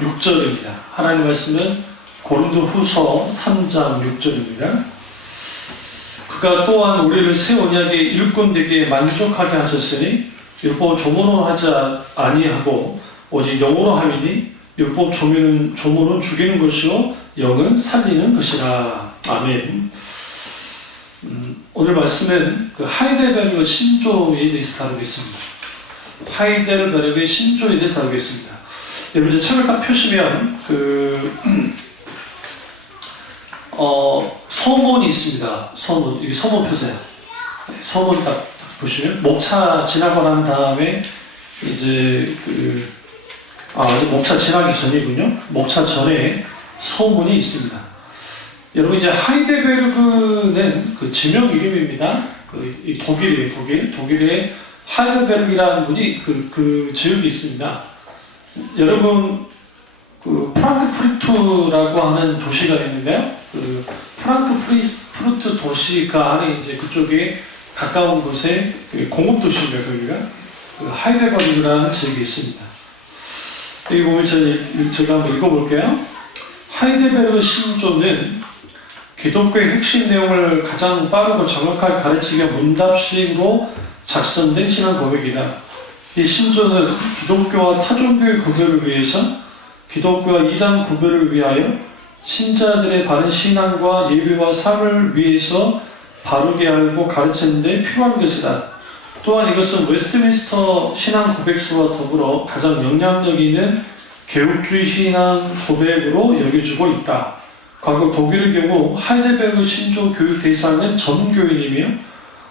6절입니다. 하나님 말씀은 고린도후서 3장 6절입니다. 그가 또한 우리를 새 언약의 일꾼되게 만족하게 하셨으니 율법 조문으로 하지 아니하고 오직 영으로 함이니 율법 조문은 죽이는 것이요 영은 살리는 것이라. 아멘. 오늘 말씀은 그 하이델베르그 신조에 대해서 다루겠습니다. 하이델베르그의 신조에 대해서 다루겠습니다. 여러분 이제 책을 딱 펴시면 서문이 있습니다. 서문, 여기 서문 펴세요. 서문 딱 보시면 목차 지나고 난 다음에 이제 아직 목차 지나기 전이군요. 목차 전에 서문이 있습니다. 여러분 이제 하이델베르그는 그 지명 이름입니다. 독일이에요. 독일에 하이델베르그라는 분이 그 지역이 있습니다. 여러분 프랑크푸르트라고 하는 도시가 있는데요. 프랑크푸르트 도시가 안에 이제 그쪽에 가까운 곳에 공업 도시입니다. 거기가 하이델베르그라는 지역이 있습니다. 여기 보면 제가 한번 읽어볼게요. 하이델베르그 신조는 기독교의 핵심 내용을 가장 빠르고 정확하게 가르치기 위한 문답식으로 작성된 신앙 고백이다. 이 신조는 기독교와 타종교의 구별을 위해서, 기독교와 이단 구별을 위하여, 신자들의 바른 신앙과 예배와 삶을 위해서 바르게 알고 가르치는 데 필요한 것이다. 또한 이것은 웨스트민스터 신앙 고백서와 더불어 가장 영향력 있는 개혁주의 신앙 고백으로 여겨지고 있다. 과거 독일의 경우 하이델베르그 신조 교육 대상은 전교인이며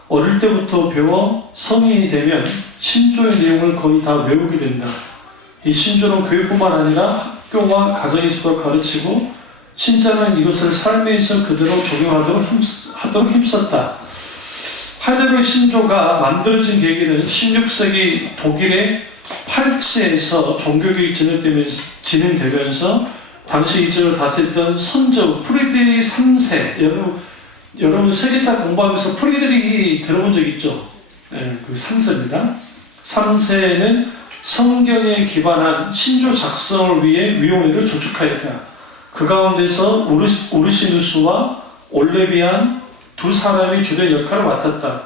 어릴 때부터 배워 성인이 되면 신조의 내용을 거의 다 외우게 된다. 이 신조는 교육뿐만 아니라 학교와 가정에서도 가르치고 신자는 이것을 삶에서 그대로 적용하도록 힘썼다. 하이델베르그 신조가 만들어진 계기는 16세기 독일의 팔치에서 종교개혁이 진행되면서 당시 이 지역을 다스렸던 선조 프리드리히 3세, 여러분 세계사 공부하면서 프리드리히 들어본 적 있죠? 네, 그 3세입니다. 3세는 성경에 기반한 신조 작성을 위해 위원회를 조직하였다. 그 가운데서 우르시누스와 올레비안 두 사람이 주된 역할을 맡았다.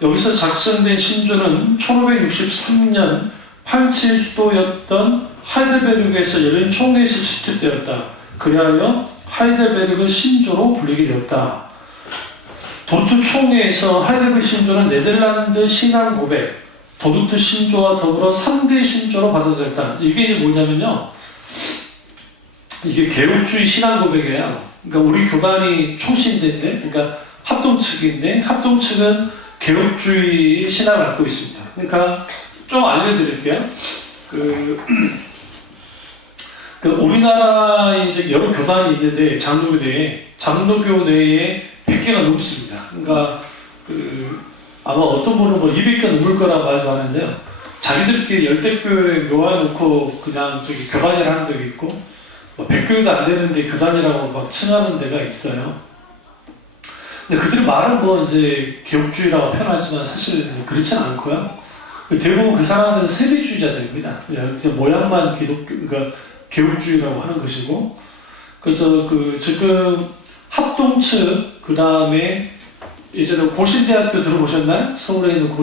여기서 작성된 신조는 1563년 팔치의 수도였던 하이델베르그에서 열린 총회에서 채택되었다. 그리하여 하이델베르그 신조로 불리게 되었다. 도르트 총회에서 하이델베르그 신조는 네덜란드 신앙 고백, 도르트 신조와 더불어 3대 신조로 받아들였다. 이게 뭐냐면요, 이게 개혁주의 신앙 고백이에요. 그러니까 우리 교단이 총신대인데, 그러니까 합동 측인데, 합동 측은 개혁주의 신앙을 갖고 있습니다. 그러니까 좀 알려드릴게요. 우리나라에 이제 여러 교단이 있는데, 장로교 내에 100개가 넘습니다. 그러니까 아마 어떤 분은 200개 넘을 거라 말도 하는데요. 자기들끼리 열대교에 모아놓고 그냥 교단이라 하는 데가 있고, 100교회도 안 되는데 교단이라고 막 칭하는 데가 있어요. 근데 그들이 말은 이제 개혁주의라고 표현하지만 사실 그렇지는 않고요. 대부분 그 사람들은 세대주의자들입니다. 그냥 모양만 그러니까 개혁주의라고 하는 것이고, 그래서 지금 합동측, 그 다음에 예전에 고신대학교 들어보셨나요? 서울에 있는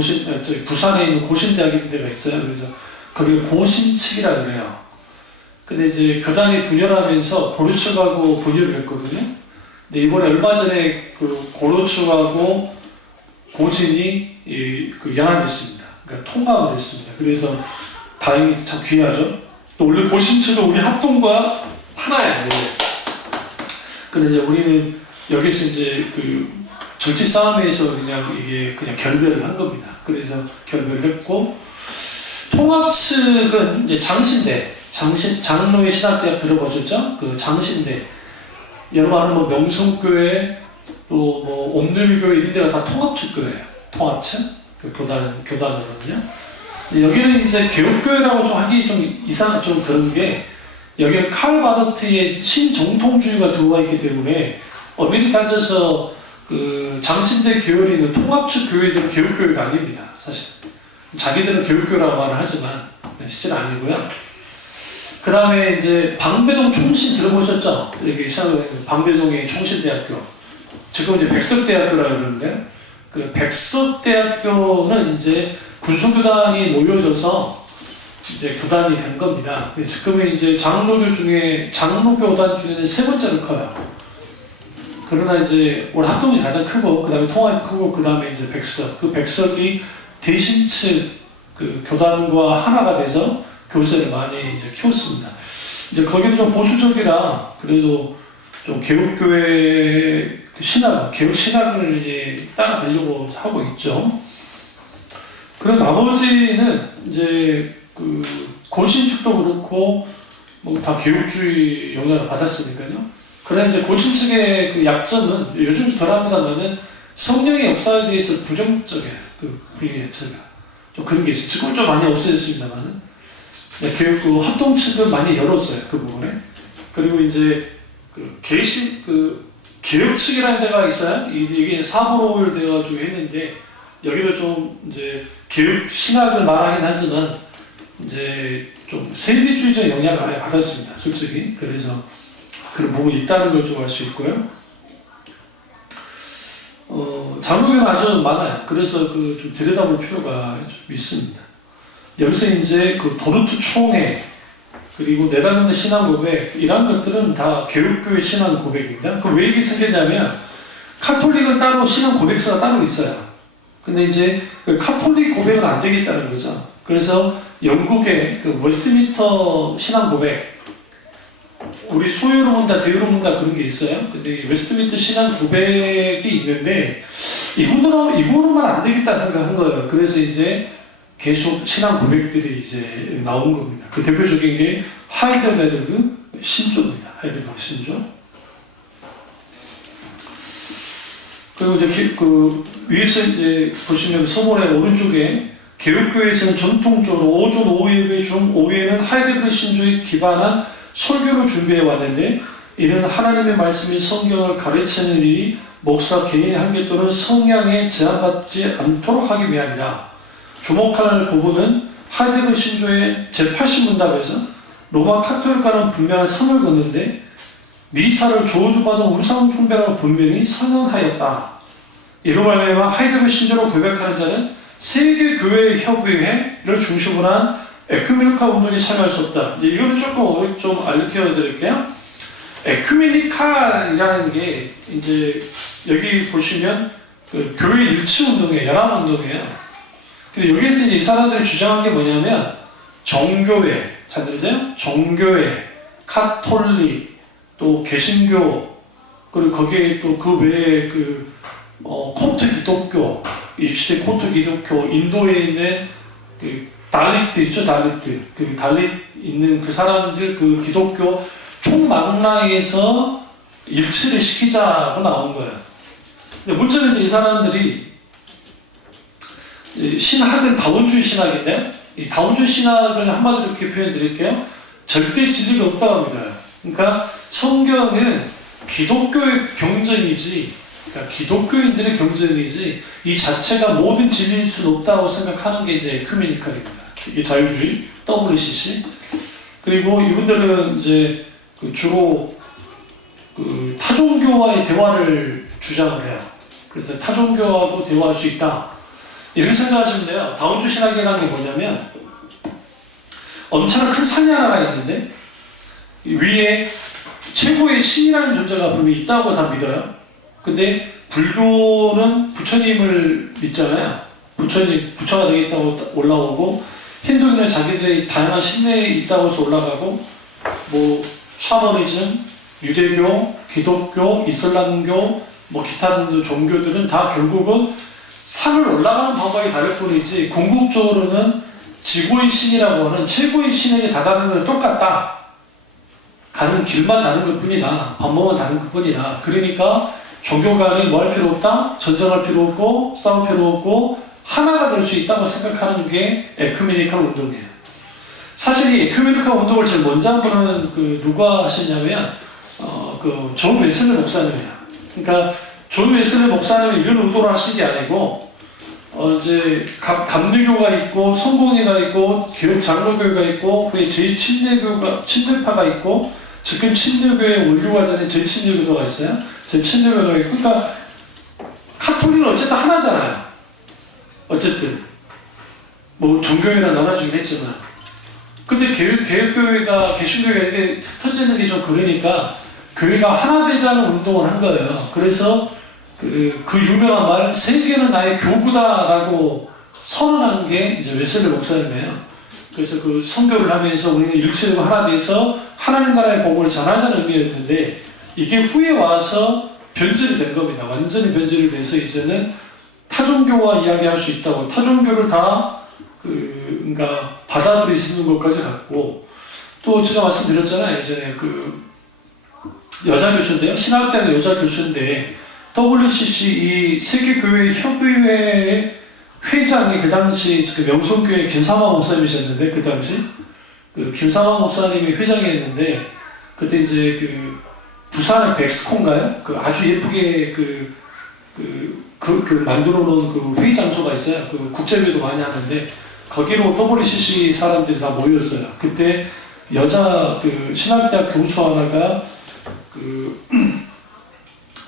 부산에 있는 고신대학인 데가 있어요. 그래서 거기를 고신측이라 그래요. 근데 이제 교단이 분열하면서 고려측하고 분열을 했거든요. 근데 이번에 얼마 전에 고려측하고 고신이 연합했습니다. 그러니까 통합을 했습니다. 그래서 다행히 참 귀하죠. 또 원래 고신측은 우리 합동과 하나예요. 근데 이제 우리는 여기서 이제 정치 싸움에서 이게 그냥 결별을 한 겁니다. 그래서 결별을 했고, 통합 측은 이제 장로의 신학대학 들어보셨죠? 장신대. 여러분 아는 명성교회, 또 옴누리교회 이런 데가 다 통합측 교회예요. 통합측. 교단으로는요. 여기는 이제 개혁교회라고 좀 하기 좀 그런 게, 여기는 칼 바르트의 신정통주의가 들어와 있기 때문에 엄밀히 따져서 장신대 계열이 있는 통합측 교회들은 개혁교회가 아닙니다. 사실 자기들은 개혁교회라고 말을 하지만 실제는 아니고요. 그 다음에 이제 방배동 총신 들어보셨죠? 여기 방배동의 총신대학교. 지금 이제 백석대학교라고 그러는데, 그 백석대학교는 이제 군소교단이 모여져서 이제 교단이 된 겁니다. 지금은 이제 장로교 중에, 장로교단 중에는 세 번째로 커요. 그러나 이제 올 합동이 가장 크고, 그 다음에 통합이 크고, 그 다음에 이제 백석. 그 백석이 대신측 그 교단과 하나가 돼서 교세를 많이 이제 키웠습니다. 이제 거기는 좀 보수적이라 그래도 좀 개혁교회 신학, 개혁 신학을 이제 따라가려고 하고 있죠. 그리고 나머지는 이제 그 고신 측도 그렇고 뭐 다 개혁주의 영향을 받았으니까요. 그러나 이제 고신 측의 그 약점은 요즘 덜합니다만은 성령의 역사에 대해서 부정적이에요. 그 분위기 자체가 좀 그런 게 있어요. 지금 좀 많이 없어졌습니다만은 교육 그 합동 측은 많이 열었어요. 그 부분에. 그리고 이제 그 개신 그 개혁 측이라는 데가 있어요. 이게 사보로를 돼가지고 했는데 여기도 좀 이제 개혁 신학을 말하긴 하지만 이제 좀 세대주의적 영향을 많이 받았습니다. 솔직히. 그래서 그런 부분이 있다는 걸 좀 알 수 있고요. 장로교는 아주 많아요. 그래서 그 좀 들여다볼 필요가 좀 있습니다. 여기서 이제 그 도르트 총회 그리고 네덜란드 신앙 고백 이런 것들은 다 개혁교회 신앙 고백입니다. 그럼 왜 이게 생겼냐면 카톨릭은 따로 신앙 고백서가 따로 있어요. 근데 이제 그 카톨릭 고백은 안 되겠다는 거죠. 그래서 영국의 그 웨스트민스터 신앙 고백 우리 소유로 본다, 대유로 본다 그런 게 있어요. 근데 웨스트민스터 신앙 고백이 있는데 이거로만 안 되겠다 생각한 거예요. 그래서 이제 계속 신앙 고백들이 이제 나온 겁니다. 그 대표적인 게 하이델베르그 신조입니다. 하이델베르그 신조. 그리고 이제 그 위에서 이제 보시면 서본의 오른쪽에 개혁교회에서는 전통적으로 오전 5예배 중 5예는 하이델베르그 신조에 기반한 설교를 준비해 왔는데 이는 하나님의 말씀이 성경을 가르치는 일이 목사 개인의 한계 또는 성향에 제한받지 않도록 하기 위함이다. 주목할 부분은 하이델베르그 신조의 제80문답에서 로마 카톨릭과는 분명한 선을 긋는데 미사를 저주받은 우상 숭배라고 분명히 선언하였다. 이로 말미암아 하이델베르그 신조로 고백하는 자는 세계교회협의회를 중심으로 한 에큐메니카 운동에 참여할 수 없다. 이거는 조금 좀 알려드릴게요. 에큐메니카라는 게 이제 여기 보시면 그 교회 일치 운동이에요. 연합 운동이에요. 근데 여기에서 이제 이 사람들이 주장한 게 뭐냐면 정교회, 잘 들으세요? 정교회, 카톨릭, 또 개신교, 그리고 거기에 또 그 외에 그 콥트 기독교, 입시대 콥트 기독교, 인도에 있는 그 달리트 있죠, 달리트. 그 달릿 있는 그 사람들 그 기독교 총망라에서 일치를 시키자고 나온 거예요. 근데 문제는 이제 이 사람들이 신학은 다원주의 신학인데 이 다원주의 신학을 한마디로 이렇게 표현 드릴게요. 절대 진리가 없다고 합니다. 그러니까 성경은 기독교의 경전이지, 그러니까 기독교인들의 경전이지 이 자체가 모든 진리일 수는 없다고 생각하는 게 이제 에큐메니칼입니다. 이게 자유주의, WCC. 그리고 이분들은 이제 그 주로 그 타종교와의 대화를 주장을 해요. 그래서 타종교하고 대화할 수 있다. 이렇게 생각하시면 돼요. 다원주의 신학이라는 게 뭐냐면 엄청난 큰 산이 하나가 있는데 위에 최고의 신이라는 존재가 분명히 있다고 다 믿어요. 근데 불교는 부처님을 믿잖아요. 부처가 되겠다고 올라오고 힌두교는 자기들의 다양한 신내에 있다고 해서 올라가고 뭐 샤머니즘, 유대교, 기독교, 이슬람교, 뭐 기타 등등 종교들은 다 결국은 산을 올라가는 방법이 다를 뿐이지 궁극적으로는 지구의 신이라고 하는 최고의 신에게 다다르는 건 똑같다. 가는 길만 다른 것 뿐이다. 방법은 다른 것 뿐이다. 그러니까 종교 간에 뭐 할 필요 없다? 전쟁할 필요 없고 싸울 필요 없고 하나가 될 수 있다고 생각하는 게 에큐메니칼 운동이에요. 사실 이 에큐메니칼 운동을 제일 먼저 한 분은 그 누가 하셨냐면 그 존 웨슬리 목사님이에요. 그러니까 존 웨슬리 목사님이 이런 의도로 하신 게 아니고 이제 감리교가 있고 성공회가 있고 교육장로교가 있고 그게 친일파가 있고 지금 친일교의 원류가 되는 제친일교가 있어요. 제친일교가 있고 그러니까 카톨릭은 어쨌든 하나잖아요. 어쨌든 뭐 종교회가 나눠주긴 했지만 근데 개혁교회가 개신교회가 이렇게 흩어지는 게 좀 그러니까 교회가 하나 되자는 운동을 한 거예요. 그래서 그 유명한 말 세계는 나의 교구다라고 선언한 게 이제 웨슬리 목사님이에요. 그래서 그 선교를 하면서 우리는 일체되고 하나 돼서 하나님 나라의 복음을 전하자는 의미였는데 이게 후에 와서 변질이 된 겁니다. 완전히 변질이 돼서 이제는 타종교와 이야기할 수 있다고 타종교를 다 그러니까 받아들일 수 있는 것까지 갔고 또 제가 말씀드렸잖아요. 이제 그 여자 교수인데요. 신학대학 여자 교수인데 WCC 이 세계교회협의회 회장이 그 당시 그 명성교회 김상환 목사님이셨는데 그 당시 그 김상환 목사님이 회장이었는데 그때 이제 그 부산의 백스콘가요? 그 아주 예쁘게 만들어 놓은 그 회의 장소가 있어요. 그 국제회의도 많이 하는데 거기로 WCC 사람들이 다 모였어요. 그때 여자 그 신학대학 교수 하나가 그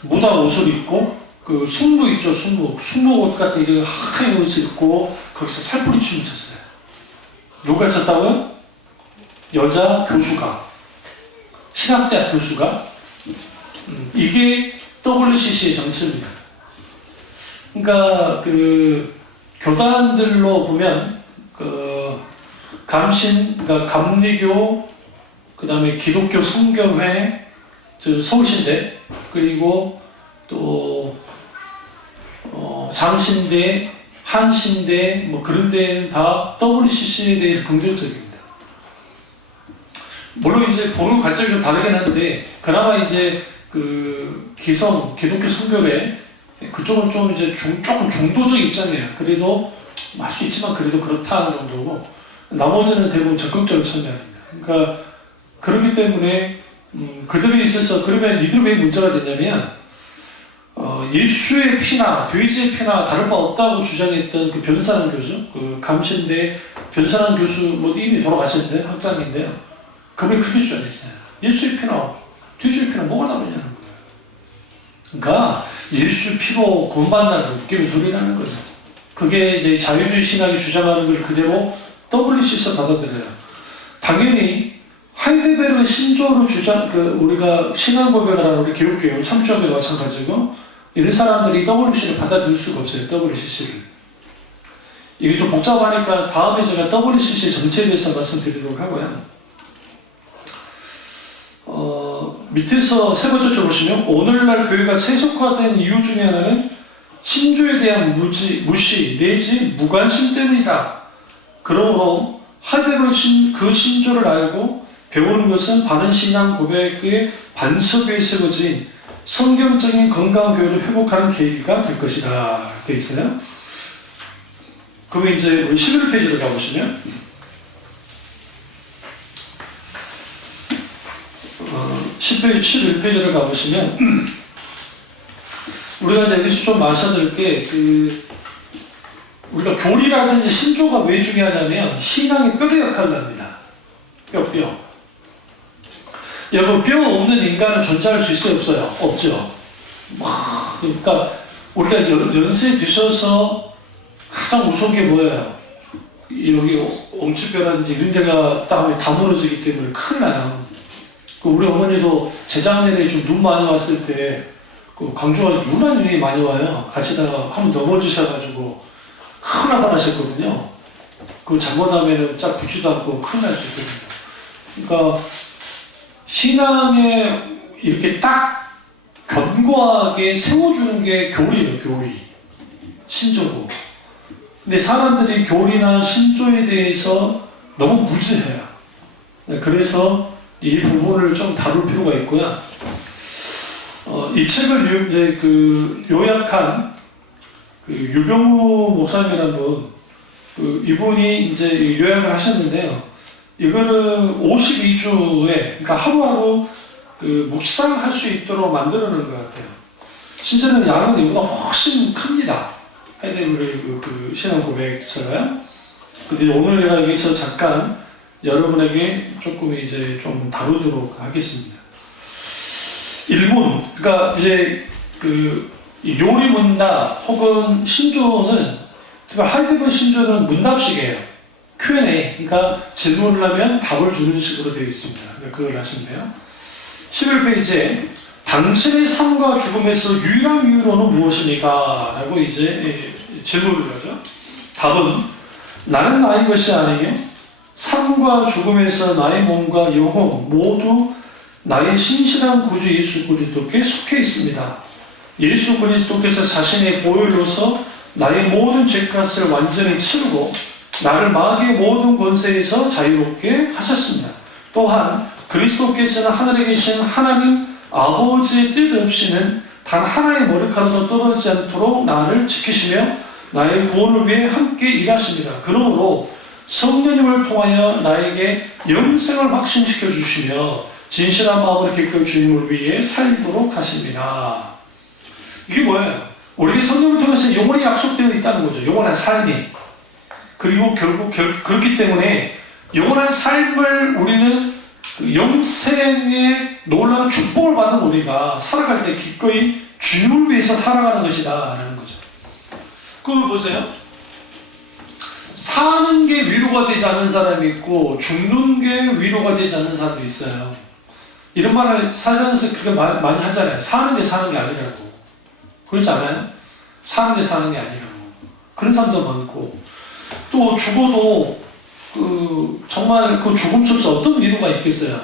무당 옷을 입고 그 숙무 있죠, 숙무 옷 같은 게 하얀 옷을 입고 거기서 살풀이 춤을 췄어요. 누가 췄다고요? 여자 교수가 신학대학 교수가 이게 WCC의 정체입니다. 그러니까 그 교단들로 보면 그 그러니까 감리교, 그 다음에 기독교 성경회, 서울신대, 그리고 또 장신대, 한신대 뭐 그런 데는 다 WCC에 대해서 긍정적입니다. 물론 이제 보는 관점이 좀 다르긴 한데 그나마 이제 그 기독교 성교회 그쪽은 좀 이제 조금 중도적 입장이에요. 그래도 할 수 있지만 그래도 그렇다는 정도고 나머지는 대부분 적극적으로 참여합니다. 그러니까 그렇기 때문에 그들에 있어서 그러면 이들 왜 문제가 되냐면 예수의 피나 돼지의 피나 다를 바 없다고 주장했던 그 변산환 교수, 그 감신대 변산환 교수 뭐 이미 돌아가셨는데 학장인데요. 그분이 크게 주장했어요. 예수의 피나 돼지의 피나 뭐가 다르냐는 거예요. 그러니까 예수 피로 구원받는다는 웃기는 소리라는 거죠. 그게 이제 자유주의 신학이 주장하는 걸 그대로 WCC에서 받아들여요. 당연히 하이델베르그 신조를 우리가 신앙 고백을 하는 우리 교육교육 참주교회도 마찬가지고 이런 사람들이 WCC를 받아들일 수가 없어요. WCC를. 이게 좀 복잡하니까 다음에 제가 WCC 정체에 대해서 말씀드리도록 하고요. 밑에서 세 번째 줄 보시면 오늘날 교회가 세속화된 이유 중에 하나는 신조에 대한 무시 내지 무관심 때문이다. 그러므로 하대로 그 신조를 알고 배우는 것은 바른 신앙 고백의 반석에 세워진 성경적인 건강한 교회를 회복하는 계기가 될 것이다. 되어 있어요. 그러면 이제 우리 11페이지로 가보시면 11페이지를 가보시면 우리가 이제 여기서 좀 마셔들 게 우리가 교리라든지 신조가 왜 중요하냐면 신앙이 뼈의 역할을 합니다. 뼈. 여러분 뼈 없는 인간은 존재할 수 있어요? 없어요? 없죠. 그러니까 우리가 연세 드셔서 가장 무서운 게 뭐예요? 여기 엉치뼈라든지 이런 데가 땀이 다 무너지기 때문에 큰일 나요. 우리 어머니도 재작년에 좀 눈 많이 왔을 때 광주가 유난 눈이 많이 와요. 가시다가 한번 넘어지셔가지고 큰일 날 뻔하셨거든요. 그 잘못하면 쫙 붙지도 않고 큰일 날 수 있거든요. 그러니까 신앙에 이렇게 딱 견고하게 세워주는 게 교리예요. 교리. 신조고. 근데 사람들이 교리나 신조에 대해서 너무 무지해요. 그래서 이 부분을 좀 다룰 필요가 있고요. 이 책을 이제 요약한 유병우 목사님이라는 분, 이분이 이제 요약을 하셨는데요. 이거는 52주에, 그러니까 하루하루 묵상할 수 있도록 만들어 놓은 것 같아요. 심지어는 양은 이보다 훨씬 큽니다. 하이데거의 그 신앙 고백서가요. 근데 오늘 내가 여기서 잠깐 여러분에게 조금 이제 좀 다루도록 하겠습니다. 1분, 그러니까 이제 그 요리문답 혹은 신조어는, 특히 하이데거 신조어는 문답식이에요. Q&A, 그러니까 질문을 하면 답을 주는 식으로 되어 있습니다. 그러니까 그걸 하시면 돼요. 11페이지에 당신의 삶과 죽음에서 유일한 이유로는 무엇입니까? 라고 이제 질문을 하죠. 답은 나는 나의 것이 아니요 삶과 죽음에서 나의 몸과 영혼 모두 나의 신실한 구주 예수 그리스도께 속해 있습니다. 예수 그리스도께서 자신의 보혈로서 나의 모든 죄값을 완전히 치르고 나를 마귀의 모든 권세에서 자유롭게 하셨습니다. 또한 그리스도께서는 하늘에 계신 하나님 아버지의 뜻 없이는 단 하나의 머리카락도 떨어지지 않도록 나를 지키시며 나의 구원을 위해 함께 일하십니다. 그러므로 성령님을 통하여 나에게 영생을 확신시켜 주시며 진실한 마음으로 기꺼이 주님을 위해 살도록 하십니다. 이게 뭐예요? 우리에게 성령을 통해서 영원히 약속되어 있다는 거죠. 영원한 삶이. 그리고 결국 그렇기 때문에 영원한 삶을 우리는 그 영생의 놀라운 축복을 받는 우리가 살아갈 때 기꺼이 주님을 위해서 살아가는 것이다 라는 거죠. 그걸 보세요. 사는 게 위로가 되지 않는 사람이 있고 죽는 게 위로가 되지 않는 사람도 있어요. 이런 말을 살면서 그렇게 많이 하잖아요. 사는 게 아니라고. 그렇지 않아요? 사는 게 아니라고. 그런 사람도 많고, 또 죽어도 정말 그 죽음 속에서 어떤 위로가 있겠어요.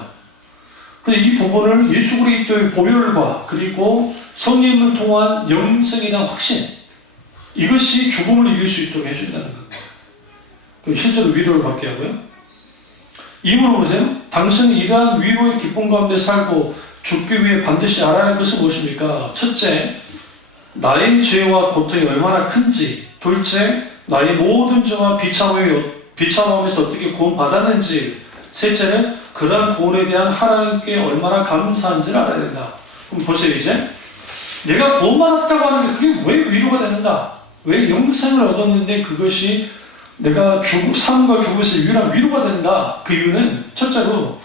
근데 이 부분을 예수 그리스도의 보혈과 그리고 성령을 통한 영생에 대한 확신, 이것이 죽음을 이길 수 있도록 해준다는 겁니다. 실제로 위로를 받게 하고요. 이문을 보세요. 당신은 이러한 위로의 기쁨 가운데 살고 죽기 위해 반드시 알아야 할 것은 무엇입니까? 첫째, 나의 죄와 고통이 얼마나 큰지. 둘째, 나의 모든 죄와 비참함에서 어떻게 구원받았는지. 셋째는 그러한 구원에 대한 하나님께 얼마나 감사한지를 알아야 된다. 그럼 보세요. 이제 내가 구원받았다고 하는 게 그게 왜 위로가 되는가? 왜 영생을 얻었는데 그것이 내가 삶과 죽음에서 유일한 위로가 된다. 그 이유는 첫째로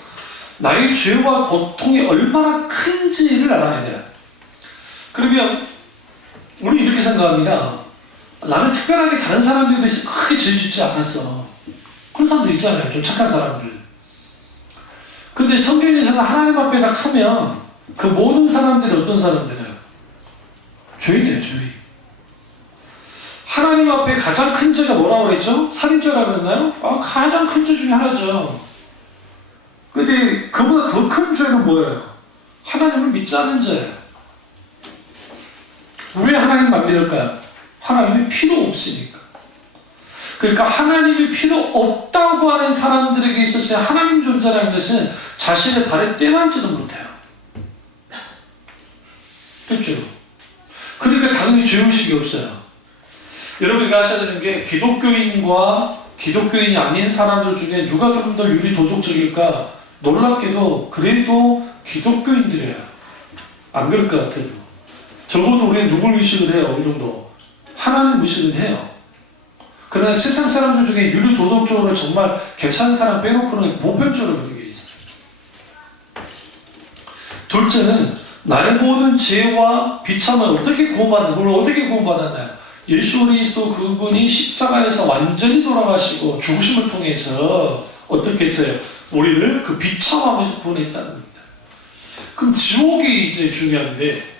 나의 죄와 고통이 얼마나 큰지를 알아야 돼요. 그러면 우리 이렇게 생각합니다. 나는 특별하게 다른 사람들에 비해서 크게 죄 짓지 않았어. 그런 사람들 있잖아요. 좀 착한 사람들. 근데 성경에서는 하나님 앞에 딱 서면 그 모든 사람들이 어떤 사람들이에요? 죄인이에요. 죄인. 하나님 앞에 가장 큰 죄가 뭐라고 그랬죠? 살인죄라고 그랬나요? 가장 큰 죄 중에 하나죠. 근데 그보다 더 큰 죄는 뭐예요? 하나님을 믿지 않는 죄예요. 왜 하나님만 믿을까요? 하나님이 필요 없으니까. 그러니까 하나님이 필요 없다고 하는 사람들에게 있어서 하나님 존재라는 것은 자신의 발에 떼만지도 못해요. 그렇죠? 그러니까 당연히 죄의식이 없어요. 여러분이 아셔야 되는 게 기독교인과 기독교인이 아닌 사람들 중에 누가 좀 더 유리 도덕적일까? 놀랍게도 그래도 기독교인들이에요. 안 그럴 것 같아도. 적어도 우리는 누굴 의식을 해요. 어느 정도. 하나님 의식은 해요. 그러나 세상 사람들 중에 유리 도덕적으로 정말 괜찮은 사람 빼놓고는 보편적으로 그런 게 있어요. 둘째는 나의 모든 죄와 비참을 어떻게 구원받는, 걸 어떻게 구원받았나요? 예수 그리스도 그분이 십자가에서 완전히 돌아가시고 죽으심을 통해서 어떻게 했어요? 우리를 그 비참함에서 구원했다는 겁니다. 그럼 지옥이 이제 중요한데,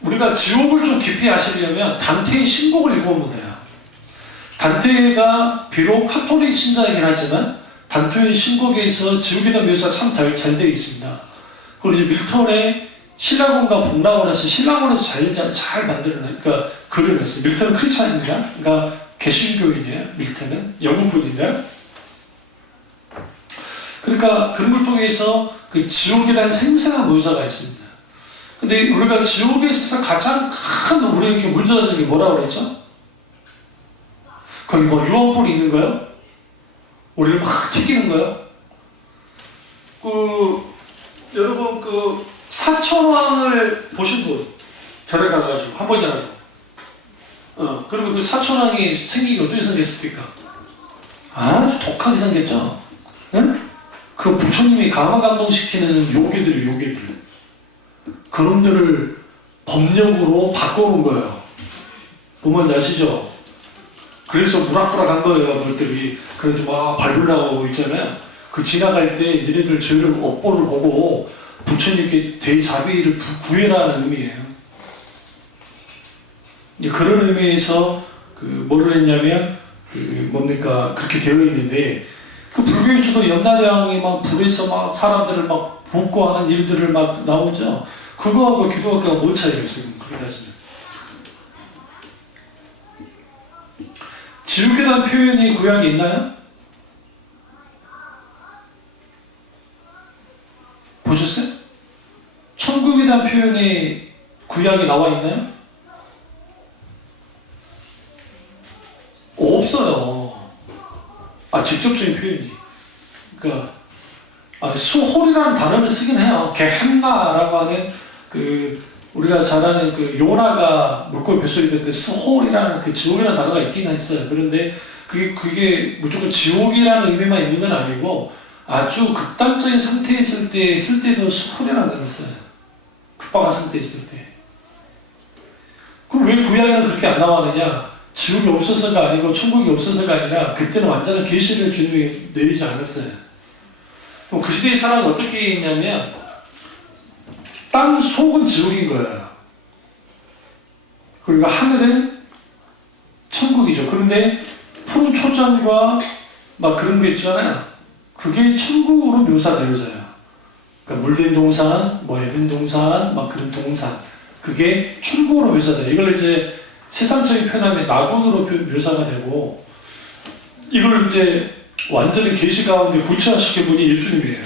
우리가 지옥을 좀 깊이 아시려면 단테의 신곡을 읽어보면 돼요. 단테가 비록 카톨릭 신자이긴 하지만 단테의 신곡에서 지옥에 대한 묘사가 참 잘 되어 있습니다. 그리고 이제 밀턴의 신라곤과 복락원에서 신라곤에서 잘 만들어낸, 그러니까 글을 냈어요. 밀턴은 크리스찬입니다. 그러니까 개신교인이에요. 밀턴은 영국 분인데요. 그러니까 그런 걸 통해서 그 지옥에 대한 생생한 묘사가 있습니다. 근데 우리가 지옥에 있어서 가장 큰 우리에게 문제가 되는 게 뭐라고 그랬죠? 거기 뭐 유황불이 있는 거요? 우리를 막 튀기는 거요? 여러분 사천왕을 보신 분, 절에 가가지고 한 번이라도 그리고 그 사촌왕이 생기기 어떻게 생겼습니까? 아주 독하게 생겼죠? 응? 그 부처님이 강화 감동시키는 요괴들이 요괴들. 그놈들을 법력으로 바꿔놓은 거예요. 뭔지 아시죠? 그래서 무락무락한 거예요, 그들이. 그래서 막 밟으려고 있잖아요. 그 지나갈 때 얘네들 죄를 업보를 보고 부처님께 대자비를 구해라는 의미예요. 그런 의미에서 뭐를 했냐면 뭡니까 그렇게 되어 있는데 그 불교에서도 염라대왕이 막 불에서 막 사람들을 막 붓고 하는 일들을 막 나오죠. 그거하고 기독교가 뭔 차이가 있어요? 그렇게 따지면 지옥에 대한 표현이 구약에 있나요? 보셨어요? 천국에 대한 표현이 구약에 나와 있나요? 없어요. 직접적인 표현이. 그러니까 수홀이라는 단어를 쓰긴 해요. 게헨나라고 하는 우리가 잘 아는 요나가 물고기 뱃속에 있을 때 스홀이라는 지옥이라는 단어가 있긴 했어요. 그런데 그게 무조건 지옥이라는 의미만 있는 건 아니고 아주 극단적인 상태에 있을 때 쓸 때도 스홀이라는 단어를 써요. 급박한 상태에 있을 때. 그럼 왜 구약에는 그렇게 안 나왔느냐? 지옥이 없어서가 아니고 천국이 없어서가 아니라 그때는 완전한 계시를 주님이 내리지 않았어요. 그럼 그 시대의 사람은 어떻게 했냐면 땅 속은 지옥인 거예요. 그리고 하늘은 천국이죠. 그런데 푸른 초장과 막 그런 거 있잖아요. 그게 천국으로 묘사되어져요. 그러니까 물된 동산, 예쁜 동산, 막 그런 동산. 그게 천국으로 묘사돼요. 이걸 이제 세상적인 표현하면 낙원으로 묘사가 되고 이걸 이제 완전히 계시 가운데 구체화시킨 분이 예수님이에요.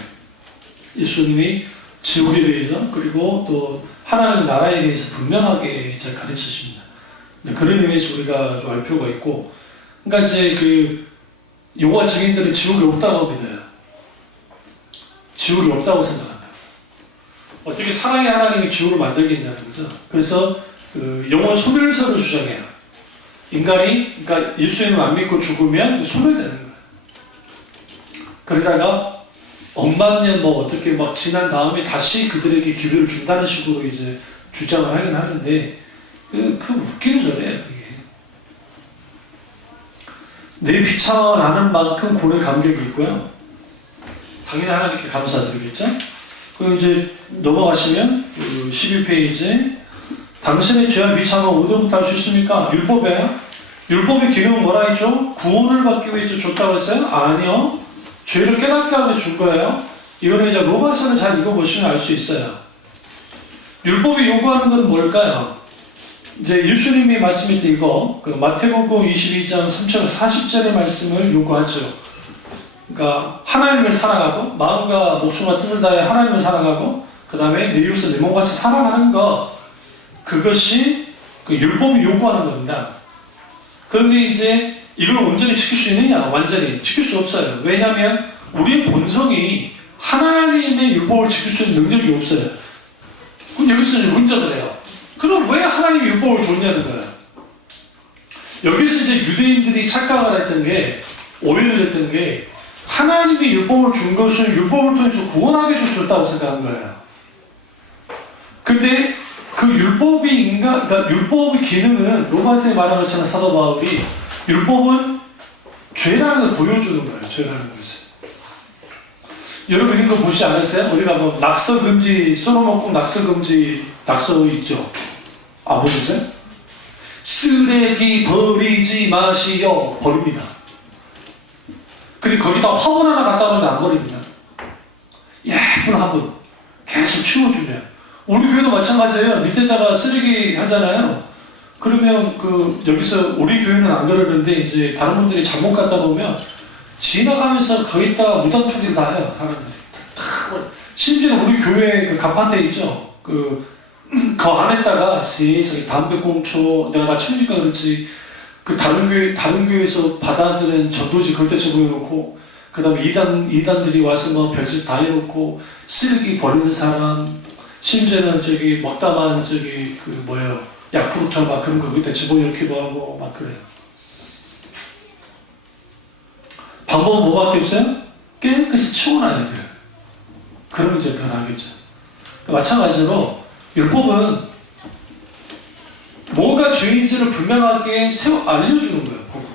예수님이 지옥에 대해서 그리고 또 하나님 나라에 대해서 분명하게 이제 가르치십니다. 그런 의미에서 우리가 좀 알 필요가 있고, 그러니까 이제 여호와 증인들은 지옥이 없다고 믿어요. 지옥이 없다고 생각한다. 어떻게 사랑의 하나님이 지옥을 만들겠냐는 거죠. 그래서 영원 소멸설을 주장해요. 인간이 그러니까 예수님을 안 믿고 죽으면 소멸되는 거예요. 그러다가 억만 년 어떻게 막 지난 다음에 다시 그들에게 기회를 준다는 식으로 이제 주장을 하긴 하는데 웃기는 소리예요. 그게. 내 비참함을 아는 만큼 구원의 감격이 있고요. 당연히 하나님께 감사드리겠죠. 그리고 이제 넘어가시면 11페이지에 당신의 죄와 비참함을 어디로부터 알 수 있습니까? 율법이에요. 율법의 기능은 뭐라 했죠? 구원을 받기 위해서 줬다고 했어요? 아니요. 죄를 깨닫게 하기 위해서 준 거예요. 이거는 이제 로마서를 잘 읽어보시면 알 수 있어요. 율법이 요구하는 건 뭘까요? 이제 예수님이 말씀했던 이거, 마태복음 22장 3절 40절의 말씀을 요구하죠. 그러니까 하나님을 사랑하고 마음과 목숨과 뜻을 다해 하나님을 사랑하고 그 다음에 내 이웃을 내 몸같이 사랑하는 것, 그것이 율법이 요구하는 겁니다. 그런데 이제 이걸 온전히 지킬 수 있느냐? 완전히 지킬 수 없어요. 왜냐하면 우리의 본성이 하나님의 율법을 지킬 수 있는 능력이 없어요. 그럼 여기서 문제가 돼요. 그럼 왜 하나님이 율법을 줬냐는 거예요. 여기서 이제 유대인들이 착각을 했던 게, 오해를 했던 게, 하나님이 율법을 준 것은 율법을 통해서 구원하게 줬다고 생각한 거예요. 근데 그 율법이 그러니까 율법의 기능은 로마서에 말한 것처럼 사도 바울이 율법은 죄라는 걸 보여주는 거예요. 죄라는 것을. 여러분 이런 거 보시지 않았어요? 우리가 낙서 금지, 소노목국 낙서 금지 낙서 있죠? 보셨어요? 쓰레기 버리지 마시오. 버립니다. 근데 거기다 화분 하나 갖다 놓으면 안 버립니다. 예쁜 화분 계속 치워주면. 우리 교회도 마찬가지예요. 밑에다가 쓰레기 하잖아요. 그러면 여기서 우리 교회는 안 그러는데 이제 다른 분들이 잘못 갖다 놓으면 지나가면서 거기다가 무단투기를 다 해요. 사람들이. 심지어 우리 교회 간판대 있죠. 그 안에다가 세상에 담배꽁초 내가 다 치우니까 그렇지. 다른 교회에서 받아들인 전도지 거기다 집어넣고 그 다음에 이단들이 와서 별짓 다 해놓고 쓰레기 버리는 사람, 심지어는 먹다만 야쿠르트 막 그런 거 거기다 집어넣기도 하고 막 그래요. 방법은 뭐밖에 없어요? 깨끗이 치워놔야 돼요. 그러면 이제 더 나겠죠. 마찬가지로 율법은 뭐가 죄인지를 분명하게 알려주는 거예요. 보고.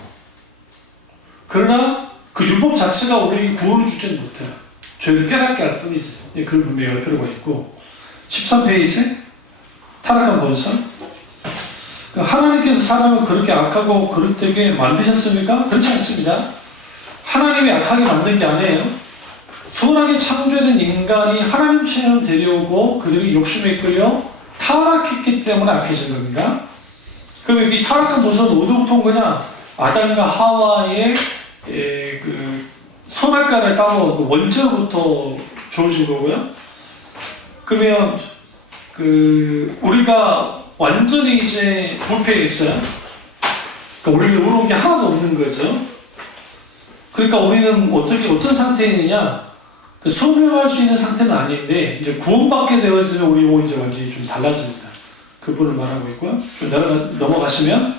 그러나 그 율법 자체가 우리에게 구원을 주지는 못해요. 죄를 깨닫게 할 뿐이지. 그걸 분명히 할 필요가 있고. 13페이지 타락한 본성. 하나님께서 사람을 그렇게 악하고 그릇되게 만드셨습니까? 그렇지 않습니다. 하나님이 악하게 만든 게 아니에요. 선하게 창조된 인간이 하나님처럼 데려오고 그들이 욕심에 끌려 타락했기 때문에 악해진 겁니다. 그럼 여기 타락한 본성은 어디부터 온 거냐? 아담과 하와의 그 선악과를 따먹은 원죄로부터 주어진 거고요. 그러면 우리가 완전히 이제 부패했어요. 그러니까 우리는 의로운 게 하나도 없는 거죠. 그러니까 우리는 어떤 상태에 있느냐? 설명할 수 있는 상태는 아닌데, 이제 구원받게 되었으면 우리 몸이 이제 완전히 좀 달라집니다. 그분을 말하고 있고요. 좀 넘어가시면,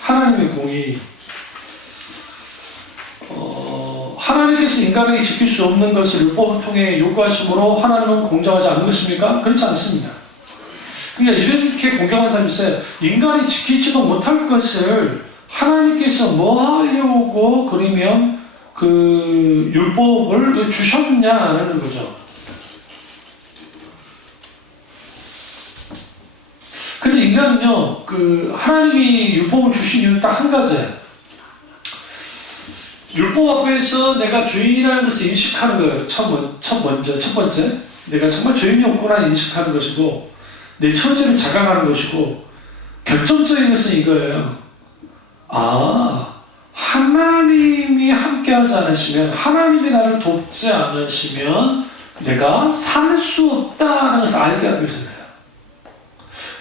하나님의 공의. 하나님께서 인간에게 지킬 수 없는 것을 율법을 통해 요구하심으로 하나님은 공정하지 않은 것입니까? 그렇지 않습니다. 그러니까 이렇게 공경한 사람이 있어요. 인간이 지키지도 못할 것을 하나님께서 뭐 하려고 그러면 그 율법을 주셨냐라는 거죠. 근데 인간은요, 하나님이 율법을 주신 이유는 딱 한 가지예요. 율법 앞에서 내가 죄인이라는 것을 인식하는 거예요. 첫 번째. 내가 정말 죄인이었구나 인식하는 것이고, 내 처지를 자각하는 것이고, 결정적인 것은 이거예요. 하나님이 함께하지 않으시면, 하나님이 나를 돕지 않으시면 내가 살 수 없다는 것을 알게 하기 위해서예요.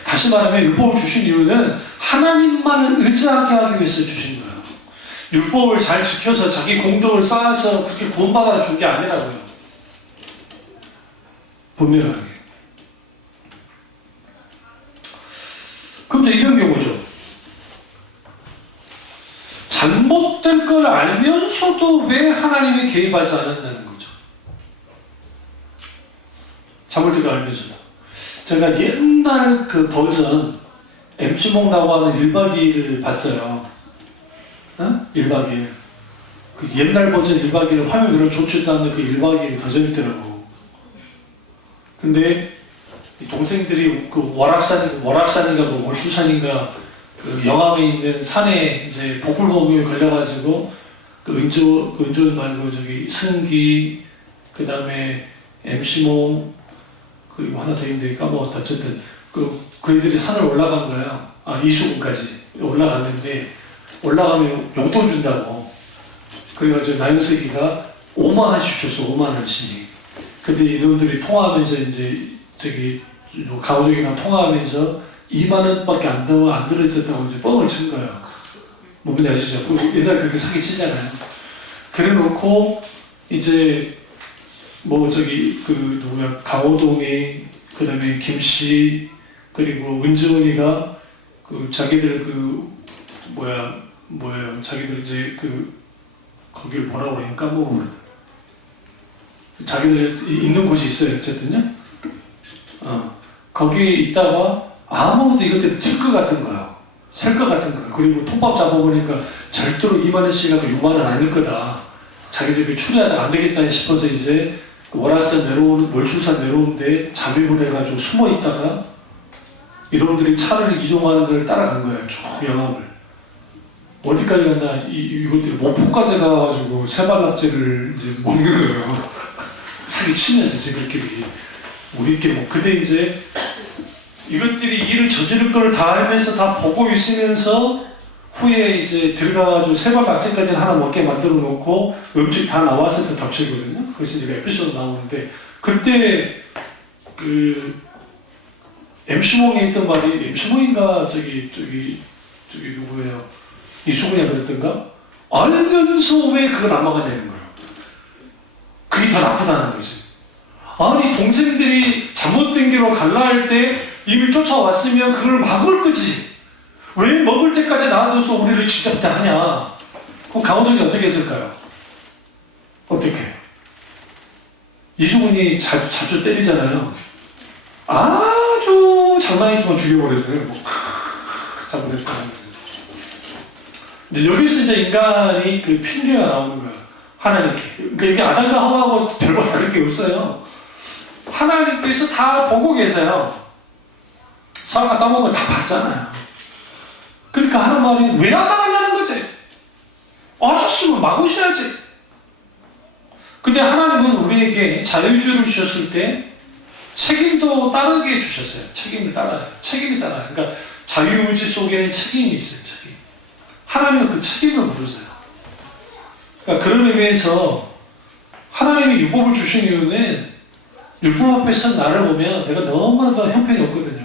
다시 말하면 율법을 주신 이유는 하나님만을 의지하게 하기 위해서 주신 거예요. 율법을 잘 지켜서 자기 공덕을 쌓아서 그렇게 구원받아 준 게 아니라고요. 분명하게. 그럼 이런 경우죠. 잘못될 걸 알면서도 왜 하나님이 개입하지 않았다는 거죠. 잘못될 걸 알면서도. 제가 옛날 그 버전 MC몽라고 하는 1박 2일을 봤어요. 1박 2일. 그 옛날 버전 1박 2일 화면으로 좋지도 않는 그 1박 2일이 더 재밌더라고. 근데 동생들이 그 월악산인가 뭐 월수산인가 그 영암에 있는 산에 이제 복불복에 걸려가지고 그 은조 말고 저기 승기 그 다음에 MC몽 그리고 하나 더 있는데 까먹었다. 어쨌든 그애들이 산을 올라간 거예요. 이수군까지 올라갔는데 올라가면 용돈 준다고. 그래가지고 나영석이가 5만원씩 줬어. 5만원씩. 근데 이놈들이 통화하면서 이제 저기 강호동이랑 통화하면서 2만원밖에 안 들어있었다고 이제 뻥을 친 거예요. 뭔지 아시죠? 옛날에 그렇게 사기 치잖아요. 그래 놓고 이제 뭐 저기 누구야 강호동이 그 다음에 김씨 그리고 은지원이가 자기들 자기들 이제 거기를 뭐라고 그래 까먹어버렸다. 자기들 있는 곳이 있어요. 어쨌든요. 거기에 있다가 아무것도 이것들이 튈 것 같은 거야. 셀 것 같은 거야. 그리고 톱밥 잡아보니까 절대로 2만원씩 하고 6만원 아닐 거다. 자기들이 추리하다가 안 되겠다 싶어서 이제 월화산 월출산 내려오는데 잠입을 해가지고 숨어 있다가 이놈들이 차를 이동하는 걸 따라간 거예요. 쭉 영암을. 어디까지 간다? 이것들이 목포까지 가가지고 세발낙지를 이제 먹는 거예요. 사기 치면서 저희들끼리. 우리끼리 뭐. 근데 이제 이것들이 일을 저지를 걸 다 알면서 다 보고 있으면서 후에 이제 들어가가지고 세발낙지까지는 하나 먹게 만들어 놓고 음식 다 나왔을 때 덮치거든요. 그것이 이제 에피소드 나오는데 그때 MC몽에 있던 말이 MC몽인가 저기 누구예요? 이수근이가 그랬던가? 알면서 왜 그걸 안 막아내는 거예요? 그게 더 나쁘다는 거지. 아니 동생들이 잘못된 길로 갈라 할 때 이미 쫓아왔으면 그걸 막을 거지. 왜 먹을 때까지 놔둬서 우리를 쥐잡다 하냐. 그럼 강호동이 어떻게 했을까요? 어떻게? 이종훈이 자주 때리잖아요. 아주 장난이지만 죽여버렸어요. 뭐. 잘못했다. 근데 여기서 이제 인간이 그 핑계가 나오는 거예요. 하나님께. 그러니까 이게 아담과 하와하고 별거 다를 게 없어요. 하나님께서 다 보고 계세요. 사과 따먹은 거 다 봤잖아요. 그러니까 하는 말이 왜 안 나간다는 거지? 아셨으면 막으셔야지. 근데 하나님은 우리에게 자유주의를 주셨을 때 책임도 따르게 주셨어요. 책임이 따라요. 책임이 따라요. 그러니까 자유의지 속에는 책임이 있어요. 책임. 하나님은 그 책임을 물으세요. 그러니까 그런 의미에서 하나님이 율법을 주신 이유는 율법 앞에서 나를 보면 내가 너무나도 형편이 없거든요.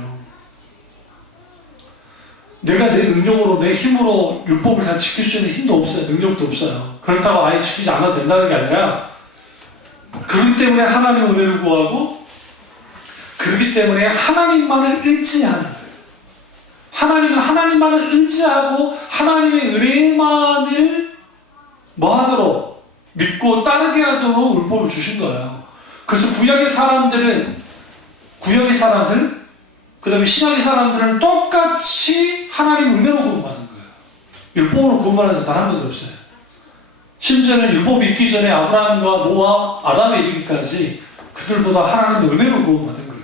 내가 내 능력으로, 내 힘으로 율법을 다 지킬 수 있는 힘도 없어요. 능력도 없어요. 그렇다고 아예 지키지 않아도 된다는 게 아니라 그렇기 때문에 하나님의 은혜를 구하고 그렇기 때문에 하나님만을 의지하는 거예요. 하나님은 하나님만을 의지하고 하나님의 은혜만을 뭐하도록 믿고 따르게 하도록 율법을 주신 거예요. 그래서 구약의 사람들 그 다음에 신약의 사람들은 똑같이 하나님 은혜로 구원받는 거예요. 율법으로 구원받는 단 한 번도 없어요. 심지어는 율법이 있기 전에 아브라함과 노아, 아담에 이르기까지 그들보다 하나님의 은혜로 구원받은 거예요.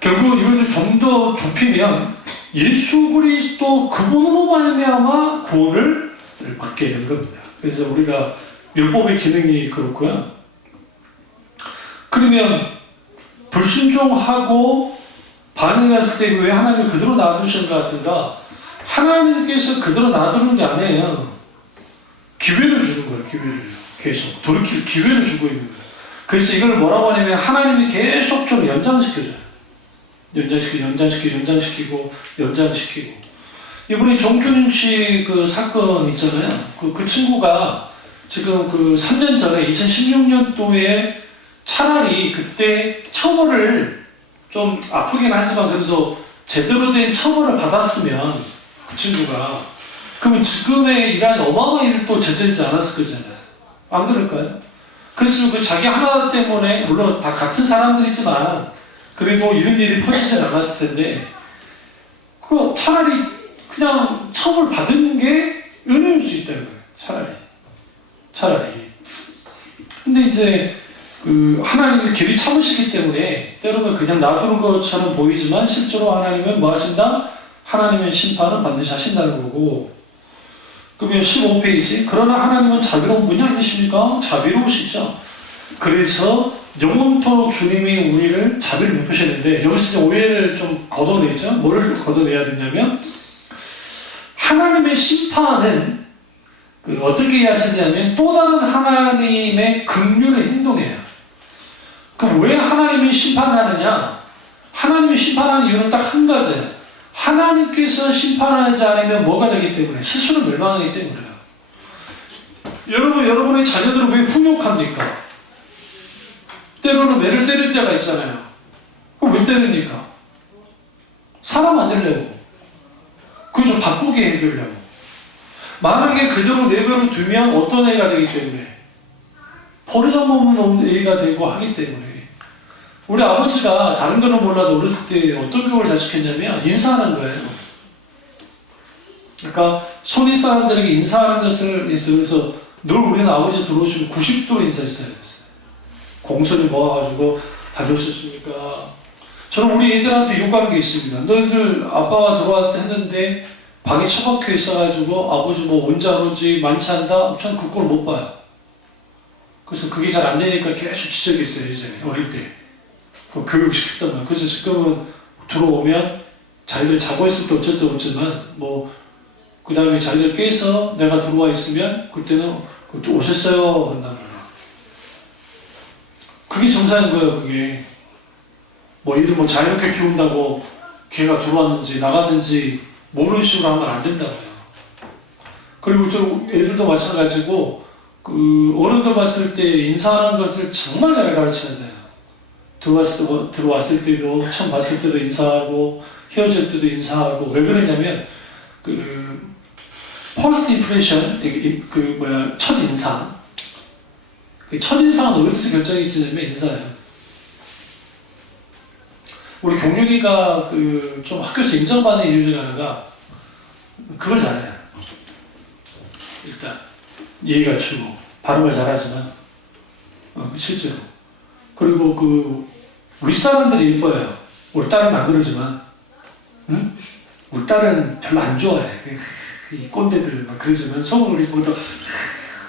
결국 이것을 좀 더 좁히면 예수 그리스도 그분으로 말미암아 구원을 받게 된 겁니다. 그래서 우리가 율법의 기능이 그렇고요. 그러면 불순종하고 반응했을 때 왜 하나님이 그대로 놔두신 것 같은가? 하나님께서 그대로 놔두는 게 아니에요. 기회를 주는 거예요. 기회를 계속 돌이킬 기회를 주고 있는 거예요. 그래서 이걸 뭐라고 하냐면 하나님이 계속 좀 연장시켜줘요. 연장시키고 이번에 정준영 씨 그 사건 있잖아요. 그 친구가 지금 그 3년 전에 2016년도에 차라리 그때 처벌을 좀 아프긴 하지만 그래도 제대로 된 처벌을 받았으면 그 친구가 그러면 지금의 이러한 어마어마한 일을 또 저지르지 않았을 거잖아요. 안 그럴까요? 그래서 그 자기 하나 때문에 물론 다 같은 사람들이지만 그래도 이런 일이 퍼지진 않았을 텐데 그 차라리 그냥 처벌 받은 게 은혜일 수 있다는 거예요. 차라리. 근데 이제 그 하나님이 길이 참으시기 때문에 때로는 그냥 놔두는 것처럼 보이지만 실제로 하나님은 뭐 하신다? 하나님의 심판은 반드시 하신다는 거고. 그러면 15페이지 그러나 하나님은 자비로운 분이 아니십니까? 자비로우시죠. 그래서 영원토록 주님이 우리를 자비를 베푸셨는데 여기서 오해를 좀 걷어내죠. 뭐를 걷어내야 되냐면 하나님의 심판은 어떻게 이해하시냐면 또 다른 하나님의 긍휼의 행동이에요. 그럼 왜 하나님이 심판하느냐? 하나님이 심판하는 이유는 딱 한 가지예요. 하나님께서 심판하지 않으면 뭐가 되기 때문에? 스스로 멸망하기 때문에요. 여러분의 자녀들은 왜 훈육합니까? 때로는 매를 때릴 때가 있잖아요. 그럼 왜 때립니까? 사람 만들려고. 그걸 좀 바꾸게 해주려고. 만약에 그대로 내버려 두면 어떤 애가 되기 때문에? 버르장머없는 애가 되고 하기 때문에. 우리 아버지가 다른 거는 몰라도 어렸을 때 어떤 교육을 자식했냐면 인사하는 거예요. 그러니까 손윗 사람들에게 인사하는 것을 그래서 늘 우리는 아버지 들어오시면 90도 인사했어야 됐어요. 공손히 모아가지고 다녀오셨습니까? 저는 우리 애들한테 요구하는 게 있습니다. 너희들 아빠가 들어왔다 했는데 방에 처박혀 있어가지고 아버지 뭐 원자로지 많지 않다? 전 그 꼴 못 봐요. 그래서 그게 잘 안 되니까 계속 지적이 있어요. 이제 어릴 때. 교육시켰단 말이에요. 그래서 지금은 들어오면 자기들 자고 있을 때 어쨌든 없지만 그 다음에 자기들 깨서 내가 들어와 있으면 그때는 또 오셨어요? 그런단 말이에요. 그게 정상인 거예요. 그게 얘들 자유롭게 키운다고 걔가 들어왔는지 나갔는지 모르는 식으로 하면 안 된다고요. 그리고 저 애들도 마찬가지고 어른들 봤을 때 인사하는 것을 정말 잘 가르쳐야 돼요. 들어왔을 때도, 처음 봤을 때도 인사하고, 헤어질 때도 인사하고. 왜 그러냐면, first impression, 첫인상. 첫인상은 어디서 결정이 되냐면 인사예요. 우리 경윤이가 좀 학교에서 인정받는 이유 중에 하나가 그걸 잘해요. 일단, 예의 갖추고, 발음을 잘하지만, 실제로. 그리고 윗사람들이 예뻐요. 우리 딸은 안 그러지만, 응? 우리 딸은 별로 안 좋아해. 이 꼰대들 막 그러지만, 속으로 우리 보다,